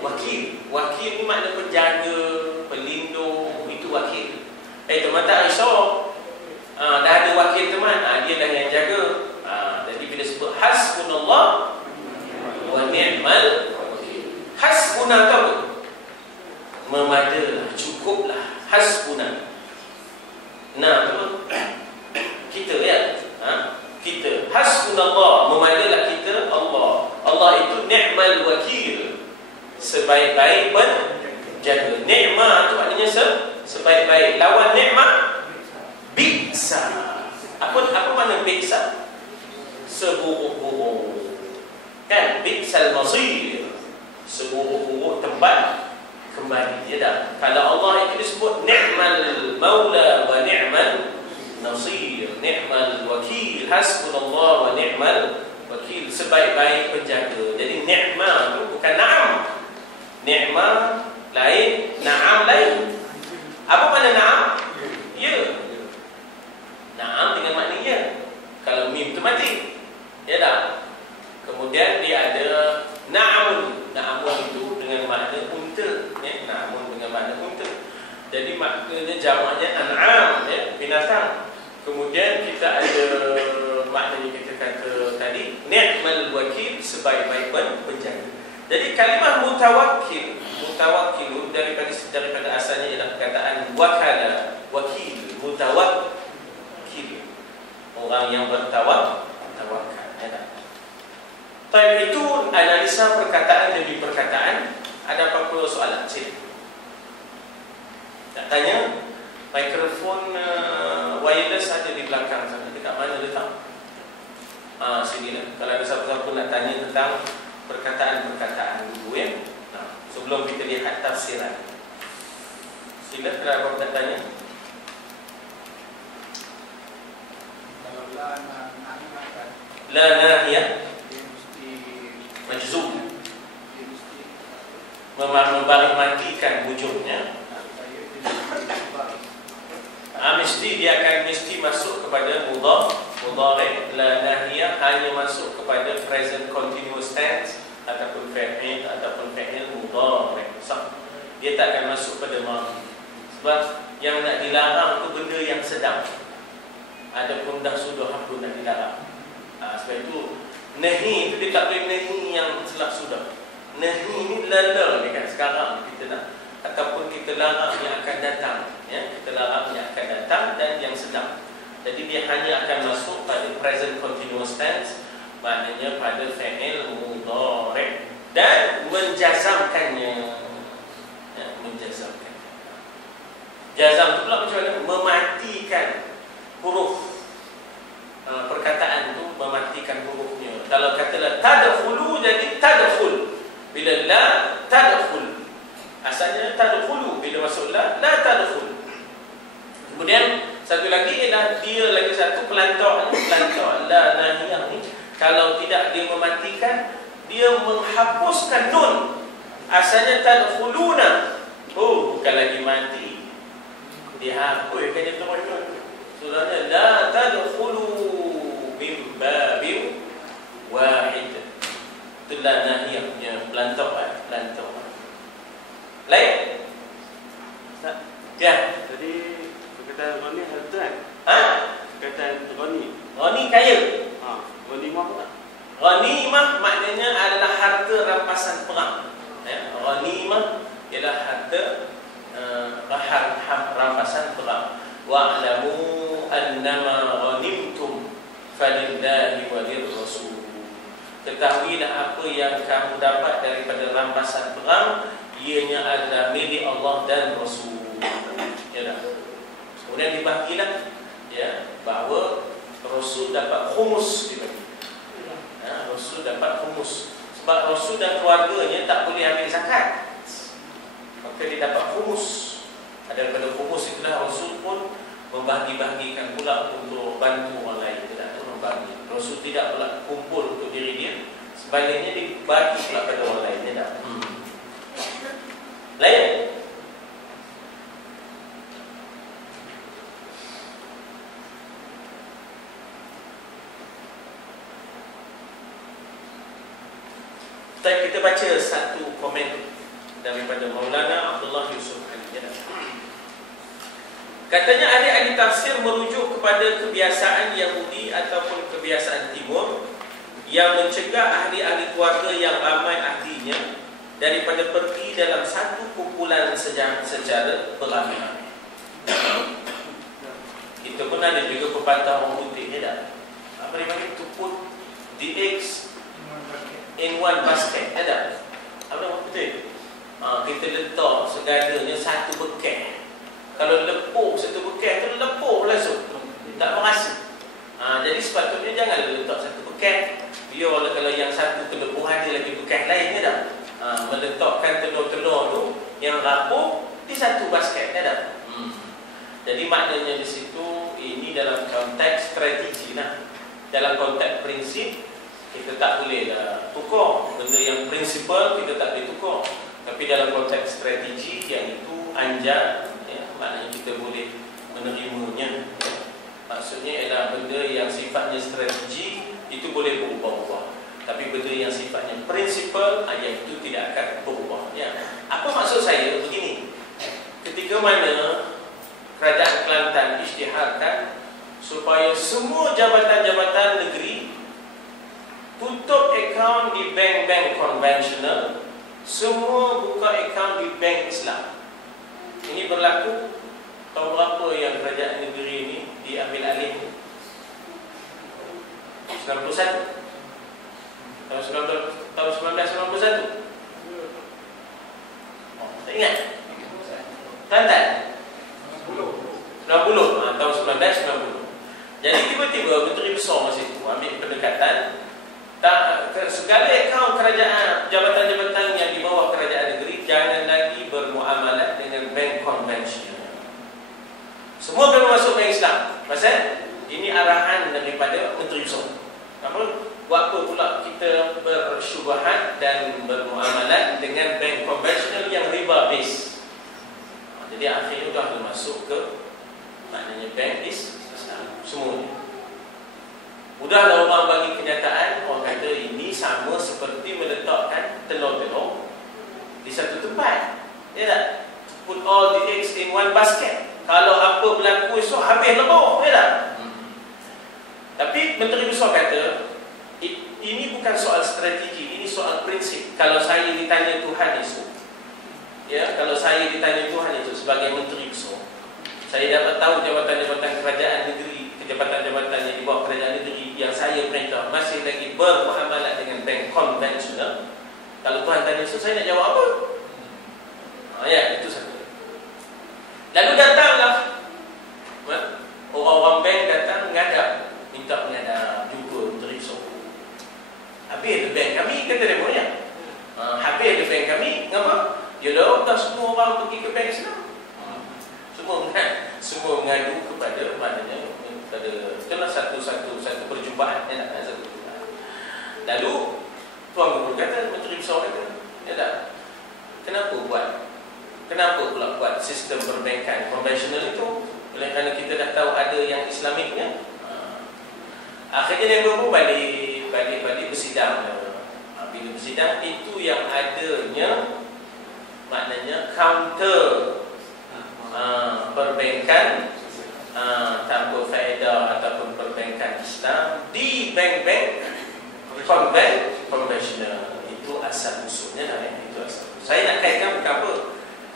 wakil. Wakil ni makna penjaga, pelindung, itu wakil. Teman tak risau, dah ada wakil teman, dia dah yang jaga. Jadi bila sebut hasbunallah wa ni'mal wakil. Hasbuna tu apa? Memadalah, cukuplah. Hasbuna. Tu kita, ya. Kita hasbunallah, memadalah kita Allah. Allah itu ni'mal wakil, sebaik-baik penjaga. Ni'mah tu maknanya sebaik-baik. Lawan ni'mah bi'sa. Apa makna bi'sa? Seburuk-buruk, kan? Bi'sal masir, seburuk-buruk tempat kembali, ya dah. Kalau Allah itu disebut ni'mal maula wa ni'mal nasir, ni'mal wakil, hasbunallah wa ni'mal wakil, sebaik-baik penjaga. Jadi ni'mah tu bukan na'am. Ni'mah lain, na'am lain. Apa makna na'am? Ya. Na'am dengan makna ya. Kalau mim tu mati, ya dah. Kemudian dia ada na'amun. Na'amun itu dengan makna unta, ya. Na'amun dengan makna unta. Jadi maknanya jamaknya an'am, ya, binatang. Kemudian kita ada maknanya kita kata tadi, ni'mal wakil, sebaik-baik penjaga. Jadi kalimah mutawakkil daripada asalnya ialah perkataan wakala, wakil, mutawakkil, orang yang bertawakal. Baik, itu analisa perkataan demi perkataan. Ada apa pula soalan? Sini. Nak tanya, mikrofon wireless ada di belakang sana. Dekat mana letak? Sini lah. Kalau ada siapa-siapa nak tanya tentang perkataan-perkataan dulu ya. Sebelum kita lihat tafsiran. Sila, kalau apa nak tanya? Kalau la nahiyah majzum, membalik matikan hujungnya. Mesti dia akan masuk kepada mudhari'. La nahiyah hanya masuk kepada present continuous tense ataupun fi'il ataupun fi'il mudhari'. Dia tak akan masuk pada madhi. Sebab yang nak dilarang itu benda yang sedang. Adapun dah sudah pun nak dilarang. Sebab itu nahi itu dia tak boleh nahi yang sudah. Nahi ni lala ni kan sekarang kita nak, ataupun kita larang yang akan datang ya, kita larang yang akan datang dan yang sedang. Jadi dia hanya akan masuk pada present continuous tense, maknanya pada fi'il mudhari' dan menjazamkannya ya, menjazamkan. Jazam itu pula macam mana? Mematikan huruf perkataan itu, mematikan hurufnya. Kalau katalah tadkhulu, jadi tadkhul. Bila la, tadkhul. Asalnya tadkhulu, bila masuk la tadkhul. Kemudian satu lagi ialah dia lagi satu pelantar la nahiyah ni. Kalau tidak dia mematikan, dia menghapuskan nun. Asalnya tadkhuluna. Oh, bukan lagi mati. Dia hapuskan dia terus. Sebenarnya la tadkhulu min babin wahid. Itu la nahiyahnya, pelantar. Lain? Ya. Jadi perkataan Rani harta kan? Perkataan Rani kaya. Ghanimah apa tak? Ghanimah maknanya adalah harta rampasan perang. Ya, ghanimah ialah harta rampasan perang. Wa'lamu annama ghanimtum falillahi walirrasul. Ketahuilah apa yang kamu dapat daripada rampasan perang, ianya adalah milik Allah dan Rasul. Ya dah. Kemudian dibahagilah ya, bahawa Rasul dapat khumus dibagi. Ya, Rasul dapat khumus. Sebab Rasul dan keluarganya tak boleh ambil zakat, maka dia dapat khumus. Daripada khumus itulah Rasul pun membagi-bagikan pula untuk bantu orang lain. Tidak membagi. Rasul tidak pula kumpul untuk diri dia, sebaliknya dibagi pula pada orang lain. Tidak. Lain. Kita baca satu komen daripada Maulana Abdullah Yusuf Ali. Katanya ahli-ahli tafsir merujuk kepada kebiasaan Yahudi ataupun kebiasaan Timur yang mencegah ahli-ahli keluarga yang ramai ahlinya daripada pergi dalam satu kumpulan secara beramai. Kita pun ada juga pepatah orang putih ni dah. Apa dia panggil? To put the eggs in one basket. Ada? Apa orang putih? Kita letak segalanya satu bekas. Kalau lepuk satu bekas tu lepuk langsung, tak merasa. Jadi sepatutnya jangan letak satu bekas. Biarlah kalau yang satu terlepuh ada lagi bekas lainnya dah. Meletakkan telur-telur tu yang rapuh di satu basket dah. Jadi maknanya di situ ini dalam konteks strategi lah. Dalam konteks prinsip kita tak boleh dah tukar. Benda yang prinsipal kita tak boleh tukar. Tapi dalam konteks strategi yang itu anjat, ya, maknanya kita boleh menerimanya. Ya. Maksudnya ialah benda yang sifatnya strategi itu boleh berubah-ubah. Tapi benda yang sifatnya prinsipal, yang itu tidak akan berubah. Ya. Apa maksud saya? Begini. Ketika mana kerajaan Kelantan isytiharkan supaya semua jabatan-jabatan negeri tutup akaun di bank-bank konvensional, semua buka akaun di bank Islam. Ini berlaku tahun berapa yang kerajaan negeri ini diambil alih? 91. Tahun 1991. Tak ingat? Tantan? 90. Tahun 1990. Jadi tiba-tiba Menteri Besar masa itu ambil pendekatan, segala akaun kerajaan, jabatan-jabatan yang di bawah kerajaan negeri jangan lagi bermuamalah dengan bank konvensional. Semua kena masuk bank Islam. Pasal ini arahan daripada Menteri Besar. Buat apa pula kita bersyubhat dan bermuamalah dengan bank konvensional yang riba base. Jadi akhirnya dah masuk ke maknanya bank Islam semuanya. Mudahlah orang bagi kenyataan, orang kata ini sama seperti meletakkan telur-telur di satu tempat. Ya tak? Put all the eggs in one basket. Kalau apa berlaku esok habis lebur, ya tak? Tapi Menteri Besar kata ini bukan soal strategi, ini soal prinsip. Kalau saya ditanya Tuhan esok, ya, kalau saya ditanya Tuhan esok sebagai Menteri Besar, saya dapat tahu jabatan-jabatan kerajaan negeri, jabatan-jabatan yang di bawah kerajaan negeri yang saya perintah masih lagi bermuamalah dengan bank konvensional. Kalau Tuhan tanya esok, saya nak jawab apa? Ya, itu satu. Lalu datanglah orang-orang bank datang menghadap, minta menghadap jumpa Menteri Besar. Habis bank kami, kata dia ya. Habis bank kami, kenapa? Ya dah semua orang pergi ke bank Islam. Semua mengadu kepada maknanya kepada itulah satu perjumpaan, ya tak? Satu perjumpaan. Lalu Tuan Guru kata, Menteri Besar kata, ya tak? Kenapa pula buat sistem perbankan konvensional itu? Oleh kerana kita dah tahu ada yang Islamiknya. Akhirnya dia baru balik bersidang. Bila bersidang itu yang adanya maknanya counter perbankan tanpa faedah ataupun perbankan Islam di bank-bank konvensional. Itu asal usulnya lah, itu asal usul. Saya nak kaitkan bukan apa.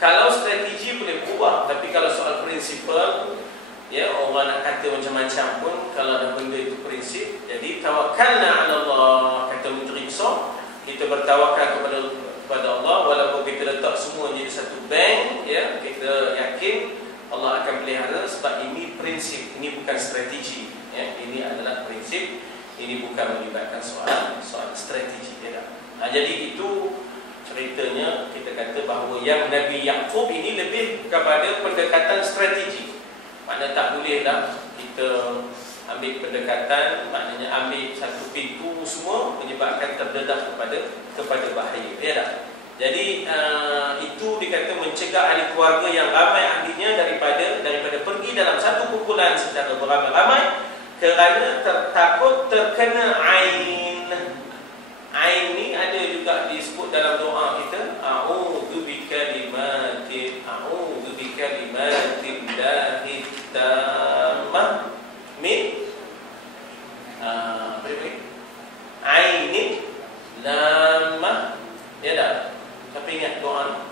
Kalau strategi boleh berubah, tapi kalau soal prinsipal, ya, orang nak kata macam-macam pun, kalau ada benda itu prinsip. Jadi tawakkalna ala Allah, kata Menteri Besar, kita bertawakal kepada Allah walaupun kita letak semua jadi satu bank, ya, kita yakin Allah akan pelihara sebab ini prinsip, ini bukan strategi, ya, ini adalah prinsip, ini bukan melibatkan soal strategi, ya. Jadi itu ceritanya, kita kata bahawa yang Nabi Yaqub ini lebih kepada pendekatan strategi. Maknanya tak bolehlah kita ambil pendekatan, maknanya ambil satu pintu semua menyebabkan terdedah kepada bahaya, ya tak? Jadi itu dikata mencegah ahli keluarga yang ramai ahlinya daripada pergi dalam satu kumpulan secara beramai-ramai kerana takut terkena ain. Ain ni ada juga disebut dalam doa kita, a'udzu bikalimatin lahi tammah min ainin lamah, ya tak? Tapi ingat doa ni,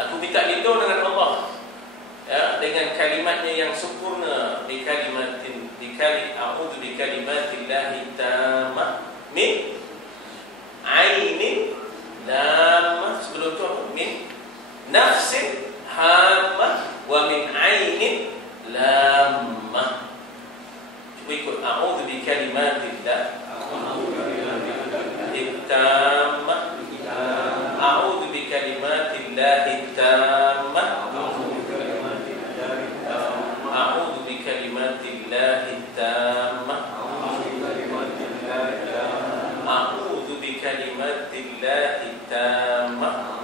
aku minta lindung dengan Allah, ya, dengan kalimatnya yang sempurna, a'udzu bikalimatin lahi tammah min ainin lamah. Sebelum tu apa? Min nafsin hamah wa min ainin lamah. Cuba ikut, a'udzu bikalimatillah tammah, a'udzu bikalimatillah tammah, a'udzu bikalimatillah tammah, a'udzu bikalimatillah tammah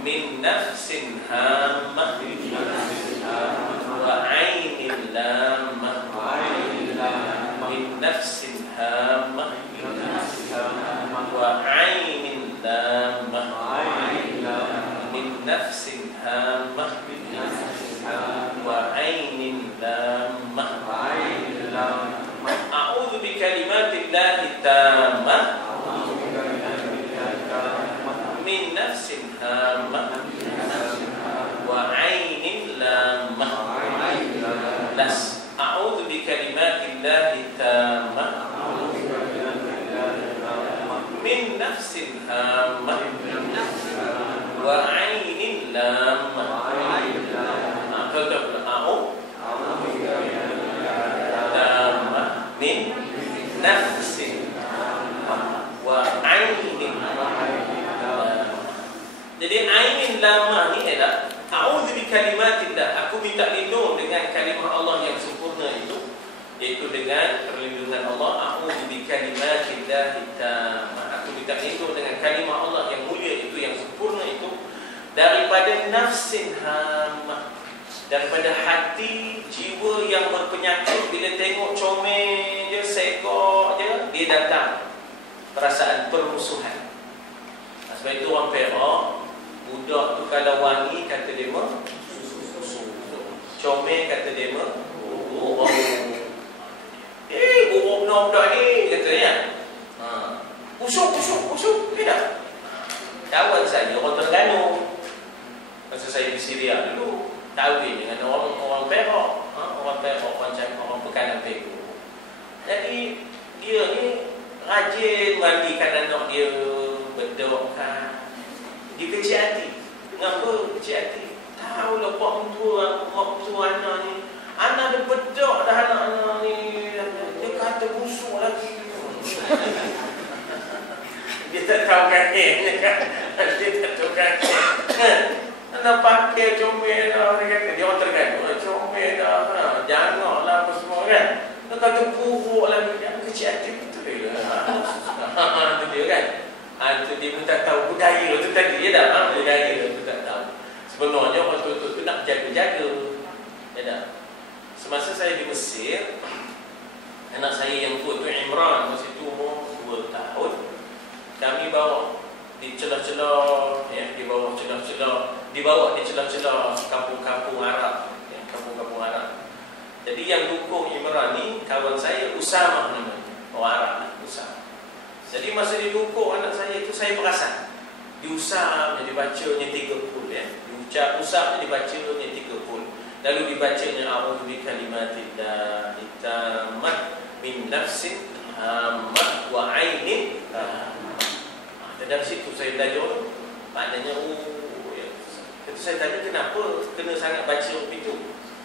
min nafsin hamah wa ainin lamah, min nafsin hamah wa ainin lamah, min nafsin hamah wa ainin lamah. A'udzu bikalimatillahi tammah min nafsin hamah wa ainin lamah. Las. A'udzu bikalimatillahi tammah min nafsin hamah wa ainin lamah. Min nafsin wa ainin lamah. Jadi ainin lamah ni adalah a'udzu bikalimatillah, aku minta lindung dengan kalimah Allah yang sempurna itu, iaitu dengan perlindungan Allah. A'udzu bikalimatillah tammah, aku minta lindung dengan kalimah Allah yang mulia itu, yang sempurna itu, daripada nafsin hamah, daripada hati jiwa yang berpenyakit. Bila tengok comel je, sekok je, dia datang perasaan permusuhan. Sebab itu orang Perak, budak tu kalau wangi kata dia comel kata dia buruk budak ni kata ya. Usuk tidak. Kawan saya orang Terengganu, masa saya di Syria dulu, kahwin dengan orang Perak, orang Pekanan Teguh. Jadi dia ni rajin mandikan anak dia, bedokkan. Dia kecil hati. Mengapa kecil hati? Tahu lah pak mentua anak ni, anak dia bedok dah anak-anak ni. Dia kata busuk lagi. Dia tak tahu kain. Dia tak tahu kain. Anak pakai comel dah. Dia kata, dia orang Terengganu, comel dah. Janganlah apa semua kan. Dia kata buruk lagi. Dia kecil hati betul lah. Itu dia kan. Itu dia pun tak tahu budaya tu tadi. Dia dah budaya tu tak tahu. Sebenarnya orang tua-tua tu nak jaga-jaga. Ya dah. Semasa saya di Mesir, anak saya yang tua tu Imran, masa itu umur 2 tahun. Kami bawa di celah-celah, ya, dibawa di celah-celah kampung-kampung Arab, ya, kampung-kampung Arab. Jadi yang dukung Imran ni kawan saya, Usamah namanya, orang Arab, Usamah. Jadi masa dia dukung anak saya itu, saya perasan diusapnya, dibacanya 30, ya. Diucap usapnya, dibacanya 30. Lalu dibacanya a'udzu bikalimatillah tammah min nafsin hammah wa ainin. Dari situ saya belajar, maknanya ya. Itu saya tanya kenapa kena sangat baca itu.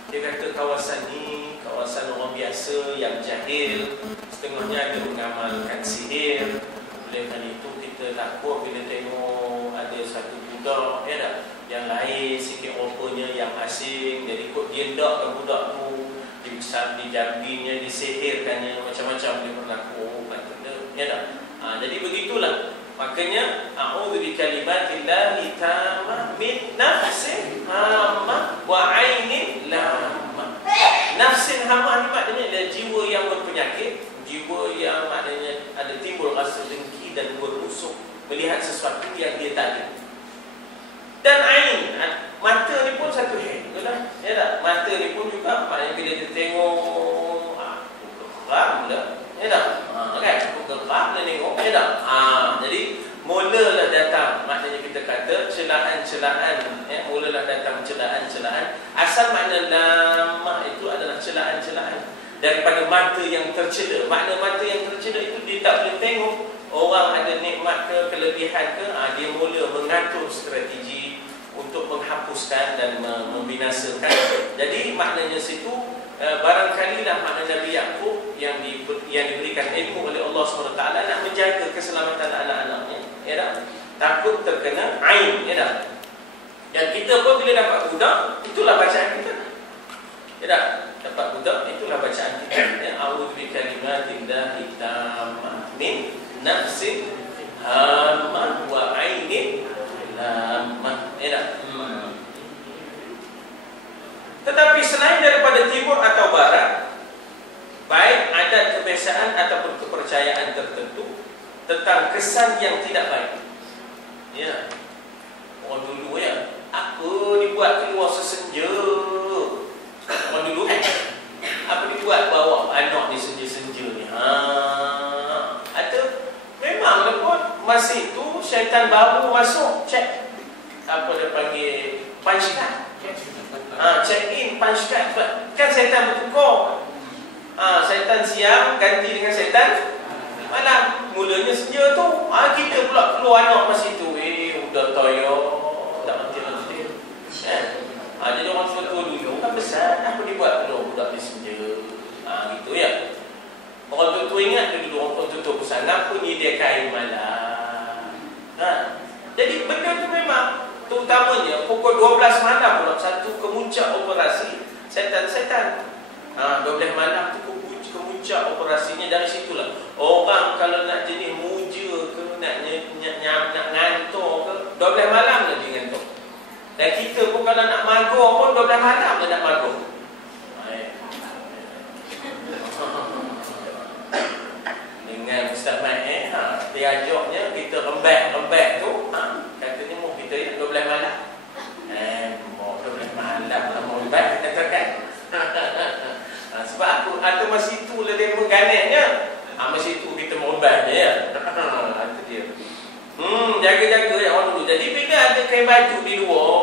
Dia kata kawasan ni kawasan orang biasa yang jahil, setengahnya ada mengamalkan sihir. Oleh kerana itu kita takut bila tengok ada satu budak, ya tak, yang lain sikit rupanya, yang asing, jadi ikut diendakkan budak tu, dijabinnya, disihirkannya, macam-macam dia berlaku, ya tak. Jadi begitulah. Makanya a'udzu bikalimatillah tammah min nafsin hammah wa ainin lamah. Nafsin hammah ni maknanya adalah jiwa yang berpenyakit, jiwa yang maknanya ada timbul rasa dengki dan bermusuh melihat sesuatu yang dia tak ada. Dan ain, mata ni pun satu hal, betul tak? Ya tak? Mata ni pun juga maknanya bila dia tengok geram dah. Ya tak? Kan? Geram dia tengok, ya tak? Jadi mulalah datang, maknanya kita kata celaan-celaan, ya, mulalah datang celaan-celaan. Asal makna lamah itu adalah celaan-celaan daripada mata yang tercela. Makna mata yang tercela itu dia tak boleh tengok orang ada nikmat ke, kelebihan ke, dia mula mengatur strategi untuk menghapuskan dan membinasakan. Jadi maknanya situ barangkalilah makna Nabi Yaqub yang diberikan ilmu oleh Allah SWT nak menjaga keselamatan anak-anaknya, ya tak? Takut terkena ain, ya tak? Dan kita pun bila dapat budak, itulah bacaan kita, ya tak? Dapat budak, itulah bacaan kita, ya. A'udzu bikalimatillah tammah min nafsin hammah wa ainin lamah, ya tak? Tetapi selain daripada timur atau barat, baik adat kebiasaan ataupun kepercayaan tertentu tentang kesan yang tidak baik, ya, orang dulu ya, apa dibuat keluar sesenja. Orang dulu apa dibuat bawa anak ni senja-senja ni. Atau memang pun masa itu syaitan baru masuk check apa dia panggil punch card. Check in punch card sebab kan syaitan bertukar. Syaitan siang ganti dengan syaitan malam. Mulanya senja tu kita pula keluar anak masa itu. Udah toyo tak berhenti. Jadi orang tua dulu kan besar, apa dibuat keluar budak di senja. Gitu ya. Orang tua ingat dulu orang tua besar, kenapa ni dia kain malam. Jadi benda tu memang terutamanya pukul 12 malam pula satu kemuncak operasi setan-setan. 12 malam tu kemuncak operasinya. Dari situlah orang kalau nak jenis muja ke nak ngantor ke 12 malam dah dia ngantor. Dan kita pun kalau nak magor pun 12 malam dah nak magor. Dengan Ustaz Mai dia ajaknya kita rembak tu katanya mau kita 12 malam. Mau 12 malam mau rembak kita kan. Sebab aku ada masa itulah dia mengganetnya. Masa itu kita merembak je ya. Itu dia. Jaga-jaga ya orang dulu. Jadi bila ada kain baju di luar,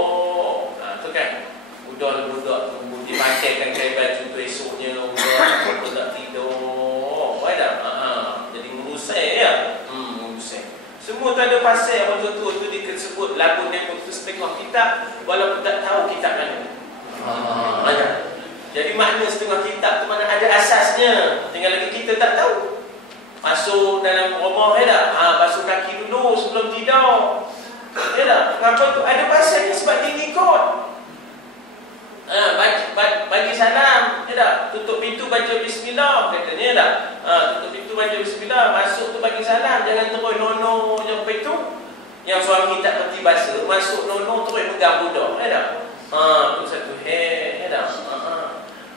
tu kan budak-budak tu dipakaikan kain baju tu esoknya budak tidur. Jadi mengusai ya. Mengusai. Semua tu ada pasal orang tua-tua tu disebut lagu demo tu setengah kitab walaupun tak tahu kitab mana. Jadi makna setengah kitab tu mana ada asasnya. Tinggal lagi kita tak tahu. Masuk dalam rumah basuh kaki dulu sebelum tidur. Kenapa tu? Ada pasalnya sebab dia ikut. Bagi salam, tutup pintu baca bismillah katanya tutup pintu baca bismillah, masuk tu bagi salam, jangan terus nono yang pintu. Yang suami tak kerti bahasa, masuk nono terus pegang budak. Tu satu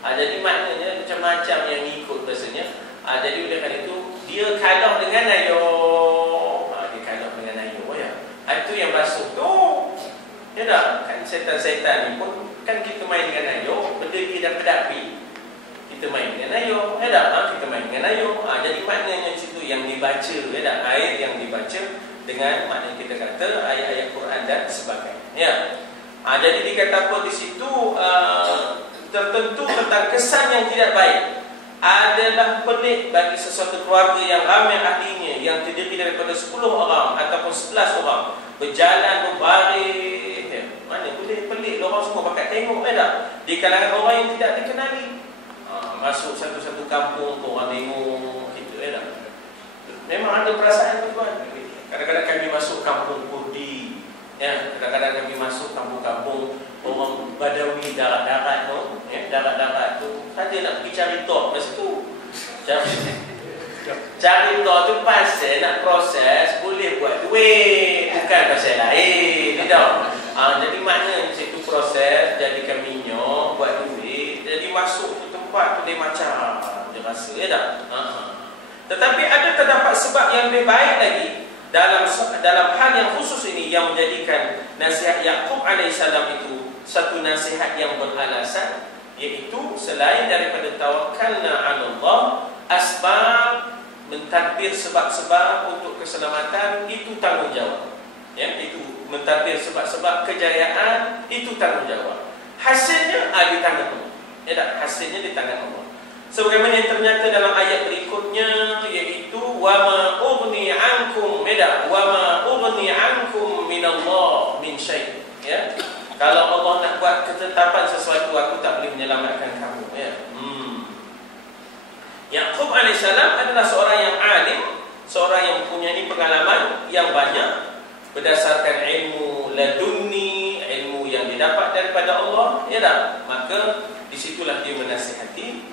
jadi maknanya macam-macam yang ikut rasanya. Jadi oleh kerana itu dia kalah dengan ayuh. Dia kalah dengan ayuh ya. Itu yang basuh tu. Kan setan-setan ni pun kan kita main dengan ayuh, berdiri dan berdapi. Kita main dengan ayuh, kita main dengan ayuh. Jadi maknanya situ yang dibaca, ayat yang dibaca dengan makna kita kata ayat-ayat Quran dan sebagainya. Jadi dikata apa di situ tertentu tentang kesan yang tidak baik adalah pelik bagi sesuatu keluarga yang ramai ahlinya, yang terdiri daripada 10 orang ataupun 11 orang berjalan berbaris. Mana boleh pelik orang semua pakai tengok di kalangan orang yang tidak dikenali. Masuk satu-satu kampung tu orang tengok gitu Memang ada perasaan tuan. Kadang-kadang kami masuk kampung Kurdi, kadang-kadang kami masuk kampung-kampung orang Badawi darat-darat tu, darat-darat tu saja nak pergi cari tok masa tu. Cari tok tu pasal nak proses boleh buat duit, bukan pasal lain, jadi makna situ proses jadikan minyak buat duit. Jadi masuk tu tempat tu dia macam dia rasa Tetapi ada terdapat sebab yang lebih baik lagi dalam hal yang khusus ini yang menjadikan nasihat Yaqub alaihissalam itu satu nasihat yang beralasan, iaitu selain daripada tawakkalna 'ala Allah, asbab mentadbir sebab-sebab untuk keselamatan itu tanggungjawab. Itu mentadbir sebab-sebab kejayaan itu tanggungjawab. Hasilnya di tangan Allah. Hasilnya di tangan Allah. Sebagaimana yang ternyata dalam ayat berikutnya, iaitu wa ma ughni 'ankum minallah min syai'. Kalau Allah nak buat ketetapan sesuatu, aku tak boleh menyelamatkan kamu. Yaqub alaihissalam adalah seorang yang alim, seorang yang mempunyai pengalaman yang banyak berdasarkan ilmu ladunni, ilmu yang didapat daripada Allah. Maka disitulah dia menasihati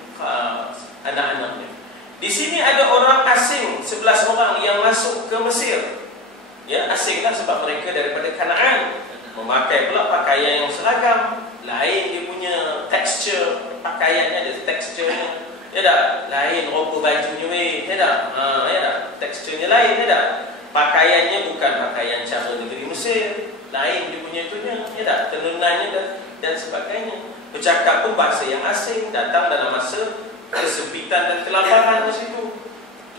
anak-anaknya. Di sini ada orang asing 11 orang yang masuk ke Mesir. Asing lah sebab mereka daripada Kanaan. Memakai pula pakaian yang seragam. Lain dia punya tekstur pakaiannya, ada teksturnya. Lain roba bajunya teksturnya lain. Pakaiannya bukan pakaian cara negeri Mesir. Lain dia punya itunya. Tenunannya bercakap pun bahasa yang asing, datang dalam masa kesempitan dan kelaparan masa itu.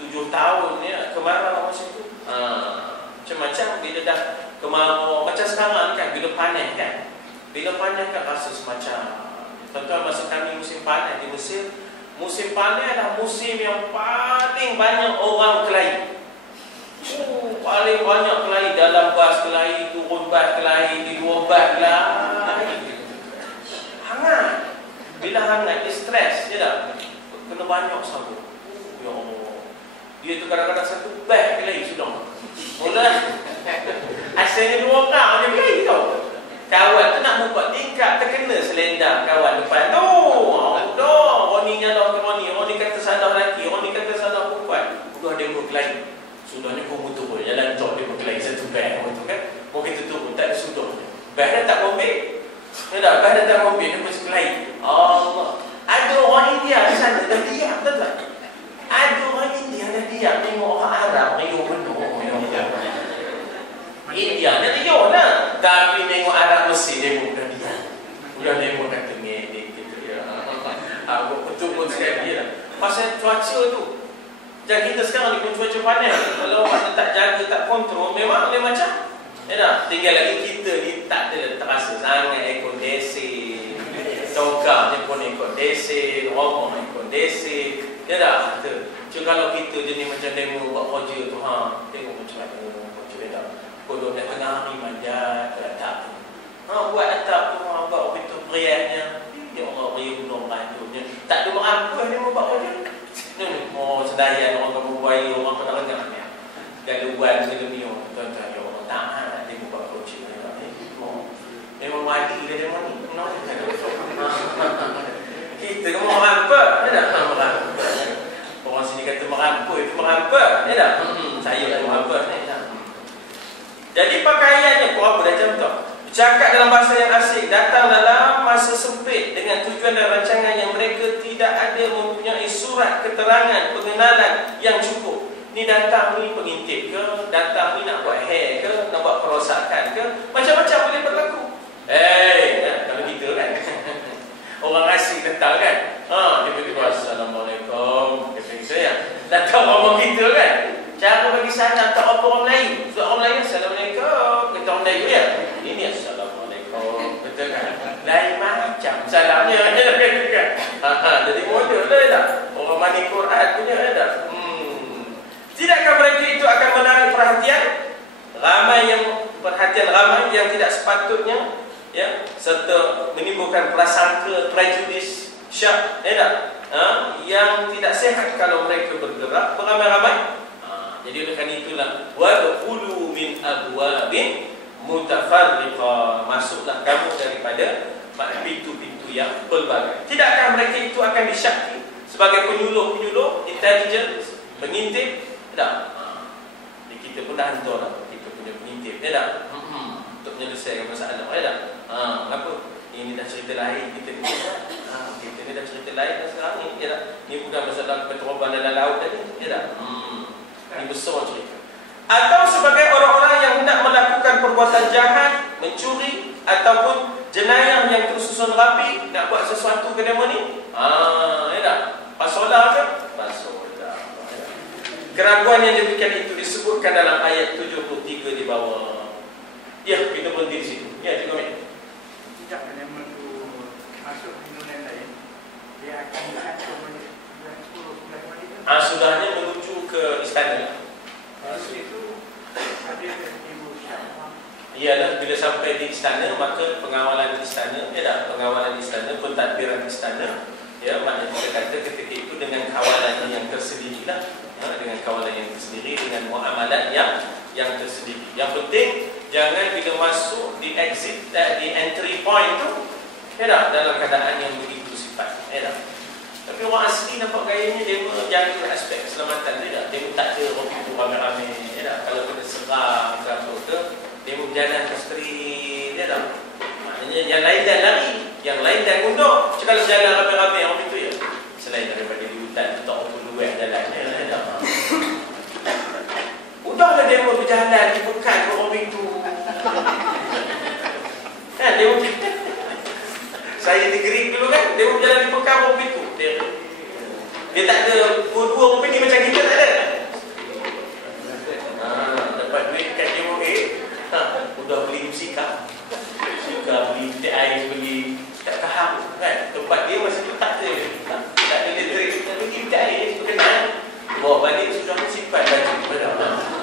7 tahun ya, kemarau masa itu. Macam-macam bila dah kemarau, macam sekarang kan, bila panen kan. Bila panen kan rasa semacam, tuan-tuan masa kami musim panen di Mesir, musim panen adalah musim yang paling banyak orang kelahi. Paling banyak kelahi, dalam bas kelahi, turun bas kelahi, di luar bas kelahi. Hangat. Bila hangat, dia stres, dia dah kena banyak sabun. Ya Allah. Dia tu kadang-kadang satu bas kelahi sudah. Mula asalnya 2 orang dia kelahi tau. Kawan tu nak buat tingkap, terkena selendang kawan depan tu. Roni nyalak ke Roni kata salah lelaki, Roni kata salah perempuan. Udah dia berkelahi. Sudahnya kau betul jalan tok dia berkelahi satu beg tu kan. Mau kita turun tak ada sudah. Beg dah tak mobil. Dia dah beg dah tak mobil dia mesti berkelahi. Allah. Ada orang India di sana dah diam tak? Ada orang India dah diam tengok orang Arab riuh penuh. India dah riuh lah. Tapi tengok Arab Mesir dia pun dah diam. Udah dia pun kata ngedek gitu ya. Betul-betul sekali dia. Pasal cuaca tu. Jangan kita sekarang ni pun cuaca panas. Kalau orang tak jaga, tak kontrol, memang dia macam tinggal lagi kita ni tak ada terasa sangat air kondisi. Tongkang dia pun air kondisi, rumah air kondisi. Ya dah. Cuma kalau kita jenis macam demo buat kerja tu, tengok macam mana kerja dia dah. Kalau nak tengah hari manjat atap tu. Buat atap tu, buat betul beriaknya. Ya Allah, beri gunung rantunya. Tak ada merampus dia buat kerja. Sedayan orang kamu bayi, orang kena lengah ni. Galuan segala ni, tuan-tuan, ya Allah, tahan dia buat coaching. Memang mati dia demo ni. Kita kan merampuk, dia dah merampuk. Orang sini kata merampuk, itu merampuk, dia dah. Saya dah merampuk, dia dah. Jadi pakaiannya, apa dah contoh? Bercakap dalam bahasa yang asing, datang dalam masa sempit dengan tujuan dan rancangan yang mereka tidak ada mempunyai surat keterangan pengenalan yang cukup. Ni datang ni pengintip ke, datang ni nak buat hair ke, nak buat perosakan ke, macam-macam boleh berlaku. Kalau kita kan orang asing datang kan, dia berkata Assalamualaikum, dia kata ya, datang orang kita kan, cara bagi salam tak apa orang Melayu. So orang Melayu Assalamualaikum, kata orang Melayu ya, ini Assalamualaikum, betul kan? Lain macam salamnya kan. Jadi model dah tak? Orang mani Quran punya dah. Tidakkah mereka itu akan menarik perhatian ramai yang tidak sepatutnya, ya, serta menimbulkan prasangka, prejudis, syak, yang tidak sehat kalau mereka bergerak beramai-ramai. Jadi oleh kerana itulah wadkhulu min abwabin mutafarriqah, masuklah kamu daripada pintu-pintu yang pelbagai. Tidakkah mereka itu akan disyaki sebagai penyuluh-penyuluh, intelligence, pengintip? Tak. Kita pun dah hantar lah kita punya pengintip, tak? Untuk menyelesaikan masalah, tak? Kenapa? Ini dah cerita lain, kita ni dah cerita lain dah sekarang ni, tak? Ni bukan masalah peteroban dalam laut tadi, tak? Ini besar cerita. Atau sebagai orang-orang yang hendak melakukan perbuatan jahat, mencuri ataupun jenayah yang tersusun rapi, nak buat sesuatu ke demo ni, tak? Pasolah ke? Pasolah. Keraguan yang demikian itu disebutkan dalam ayat 73 di bawah. Ya, kita berhenti di situ. Ya, Cikgu Amin. Tidak kena masuk di dunia lain. Dia akan diatur oleh 10 sudahnya menuju ke istana. itu ada ibu siapa? Ialah bila sampai di istana, maka pengawalan istana, pengawalan istana, pentadbiran istana, ya, maknanya kita kata ketika itu dengan kawalan yang tersendiri lah, dengan kawalan yang tersendiri, dengan muamalat yang tersendiri. Yang penting jangan bila masuk di exit, di entry point tu, dalam keadaan yang begitu sifat, Tapi orang asli nampak gayanya dia menjaga aspek keselamatan dia, dia tak ada orang itu ramai-ramai, kalau kena serang ke apa ke, dia berjalan ke street, maknanya yang lain dah lari, yang lain dah gundur. Kalau jalan ramai-ramai orang itu, selain daripada di hutan, tak apa luar jalannya, udahlah dia berjalan di pekan orang itu. Dia mungkin saya di Greek dulu Dia berjalan di Mekah berapa pintu? Dia tak ada dua company macam kita, tak ada. Dapat duit kat KOA, udah beli musikah, beli TI, beli tak faham kan. Tempat dia masih tak ada, tak ada elektrik, tak beli TI, kenal. Bawa balik sudah simpan baju,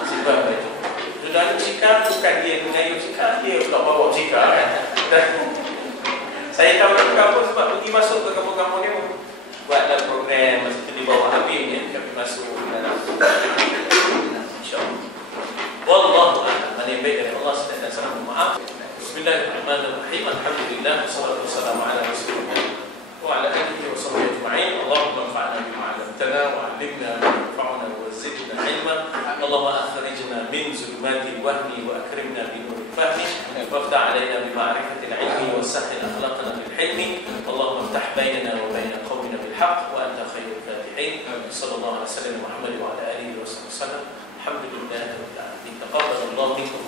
simpan baju. Sudah ada musikah, bukan dia mengayuh musikah, dia pula bawa musikah kan. Saya tahu kenapa sebab pergi masuk ke kampung-kampung ni buatlah program masa tu di bawah Habib ni, kami masuk dalam insya-Allah. Wallahu a'lam. Mana yang baik dari Allah dan salam maaf. Bismillahirrahmanirrahim. Alhamdulillah wassalatu wassalamu ala Rasulillah wa ala alihi wa sahbihi ajma'in. Allahumma anfa'na bima 'allamtana wa 'allimna ma yanfa'una wa zidna 'ilma. Allahumma akhrijna min zulumatil wahmi wa akrimna bi nuril fahmi وافتح علينا بمعرفة العلم وسهل أخلاقنا بالحلم اللهم افتح بيننا وبين قومنا بالحق وأنت خير الفاتحين صلى الله عليه وسلم محمد وعلى آله وصحبه وسلم الحمد لله رب العالمين تقبل الله منكم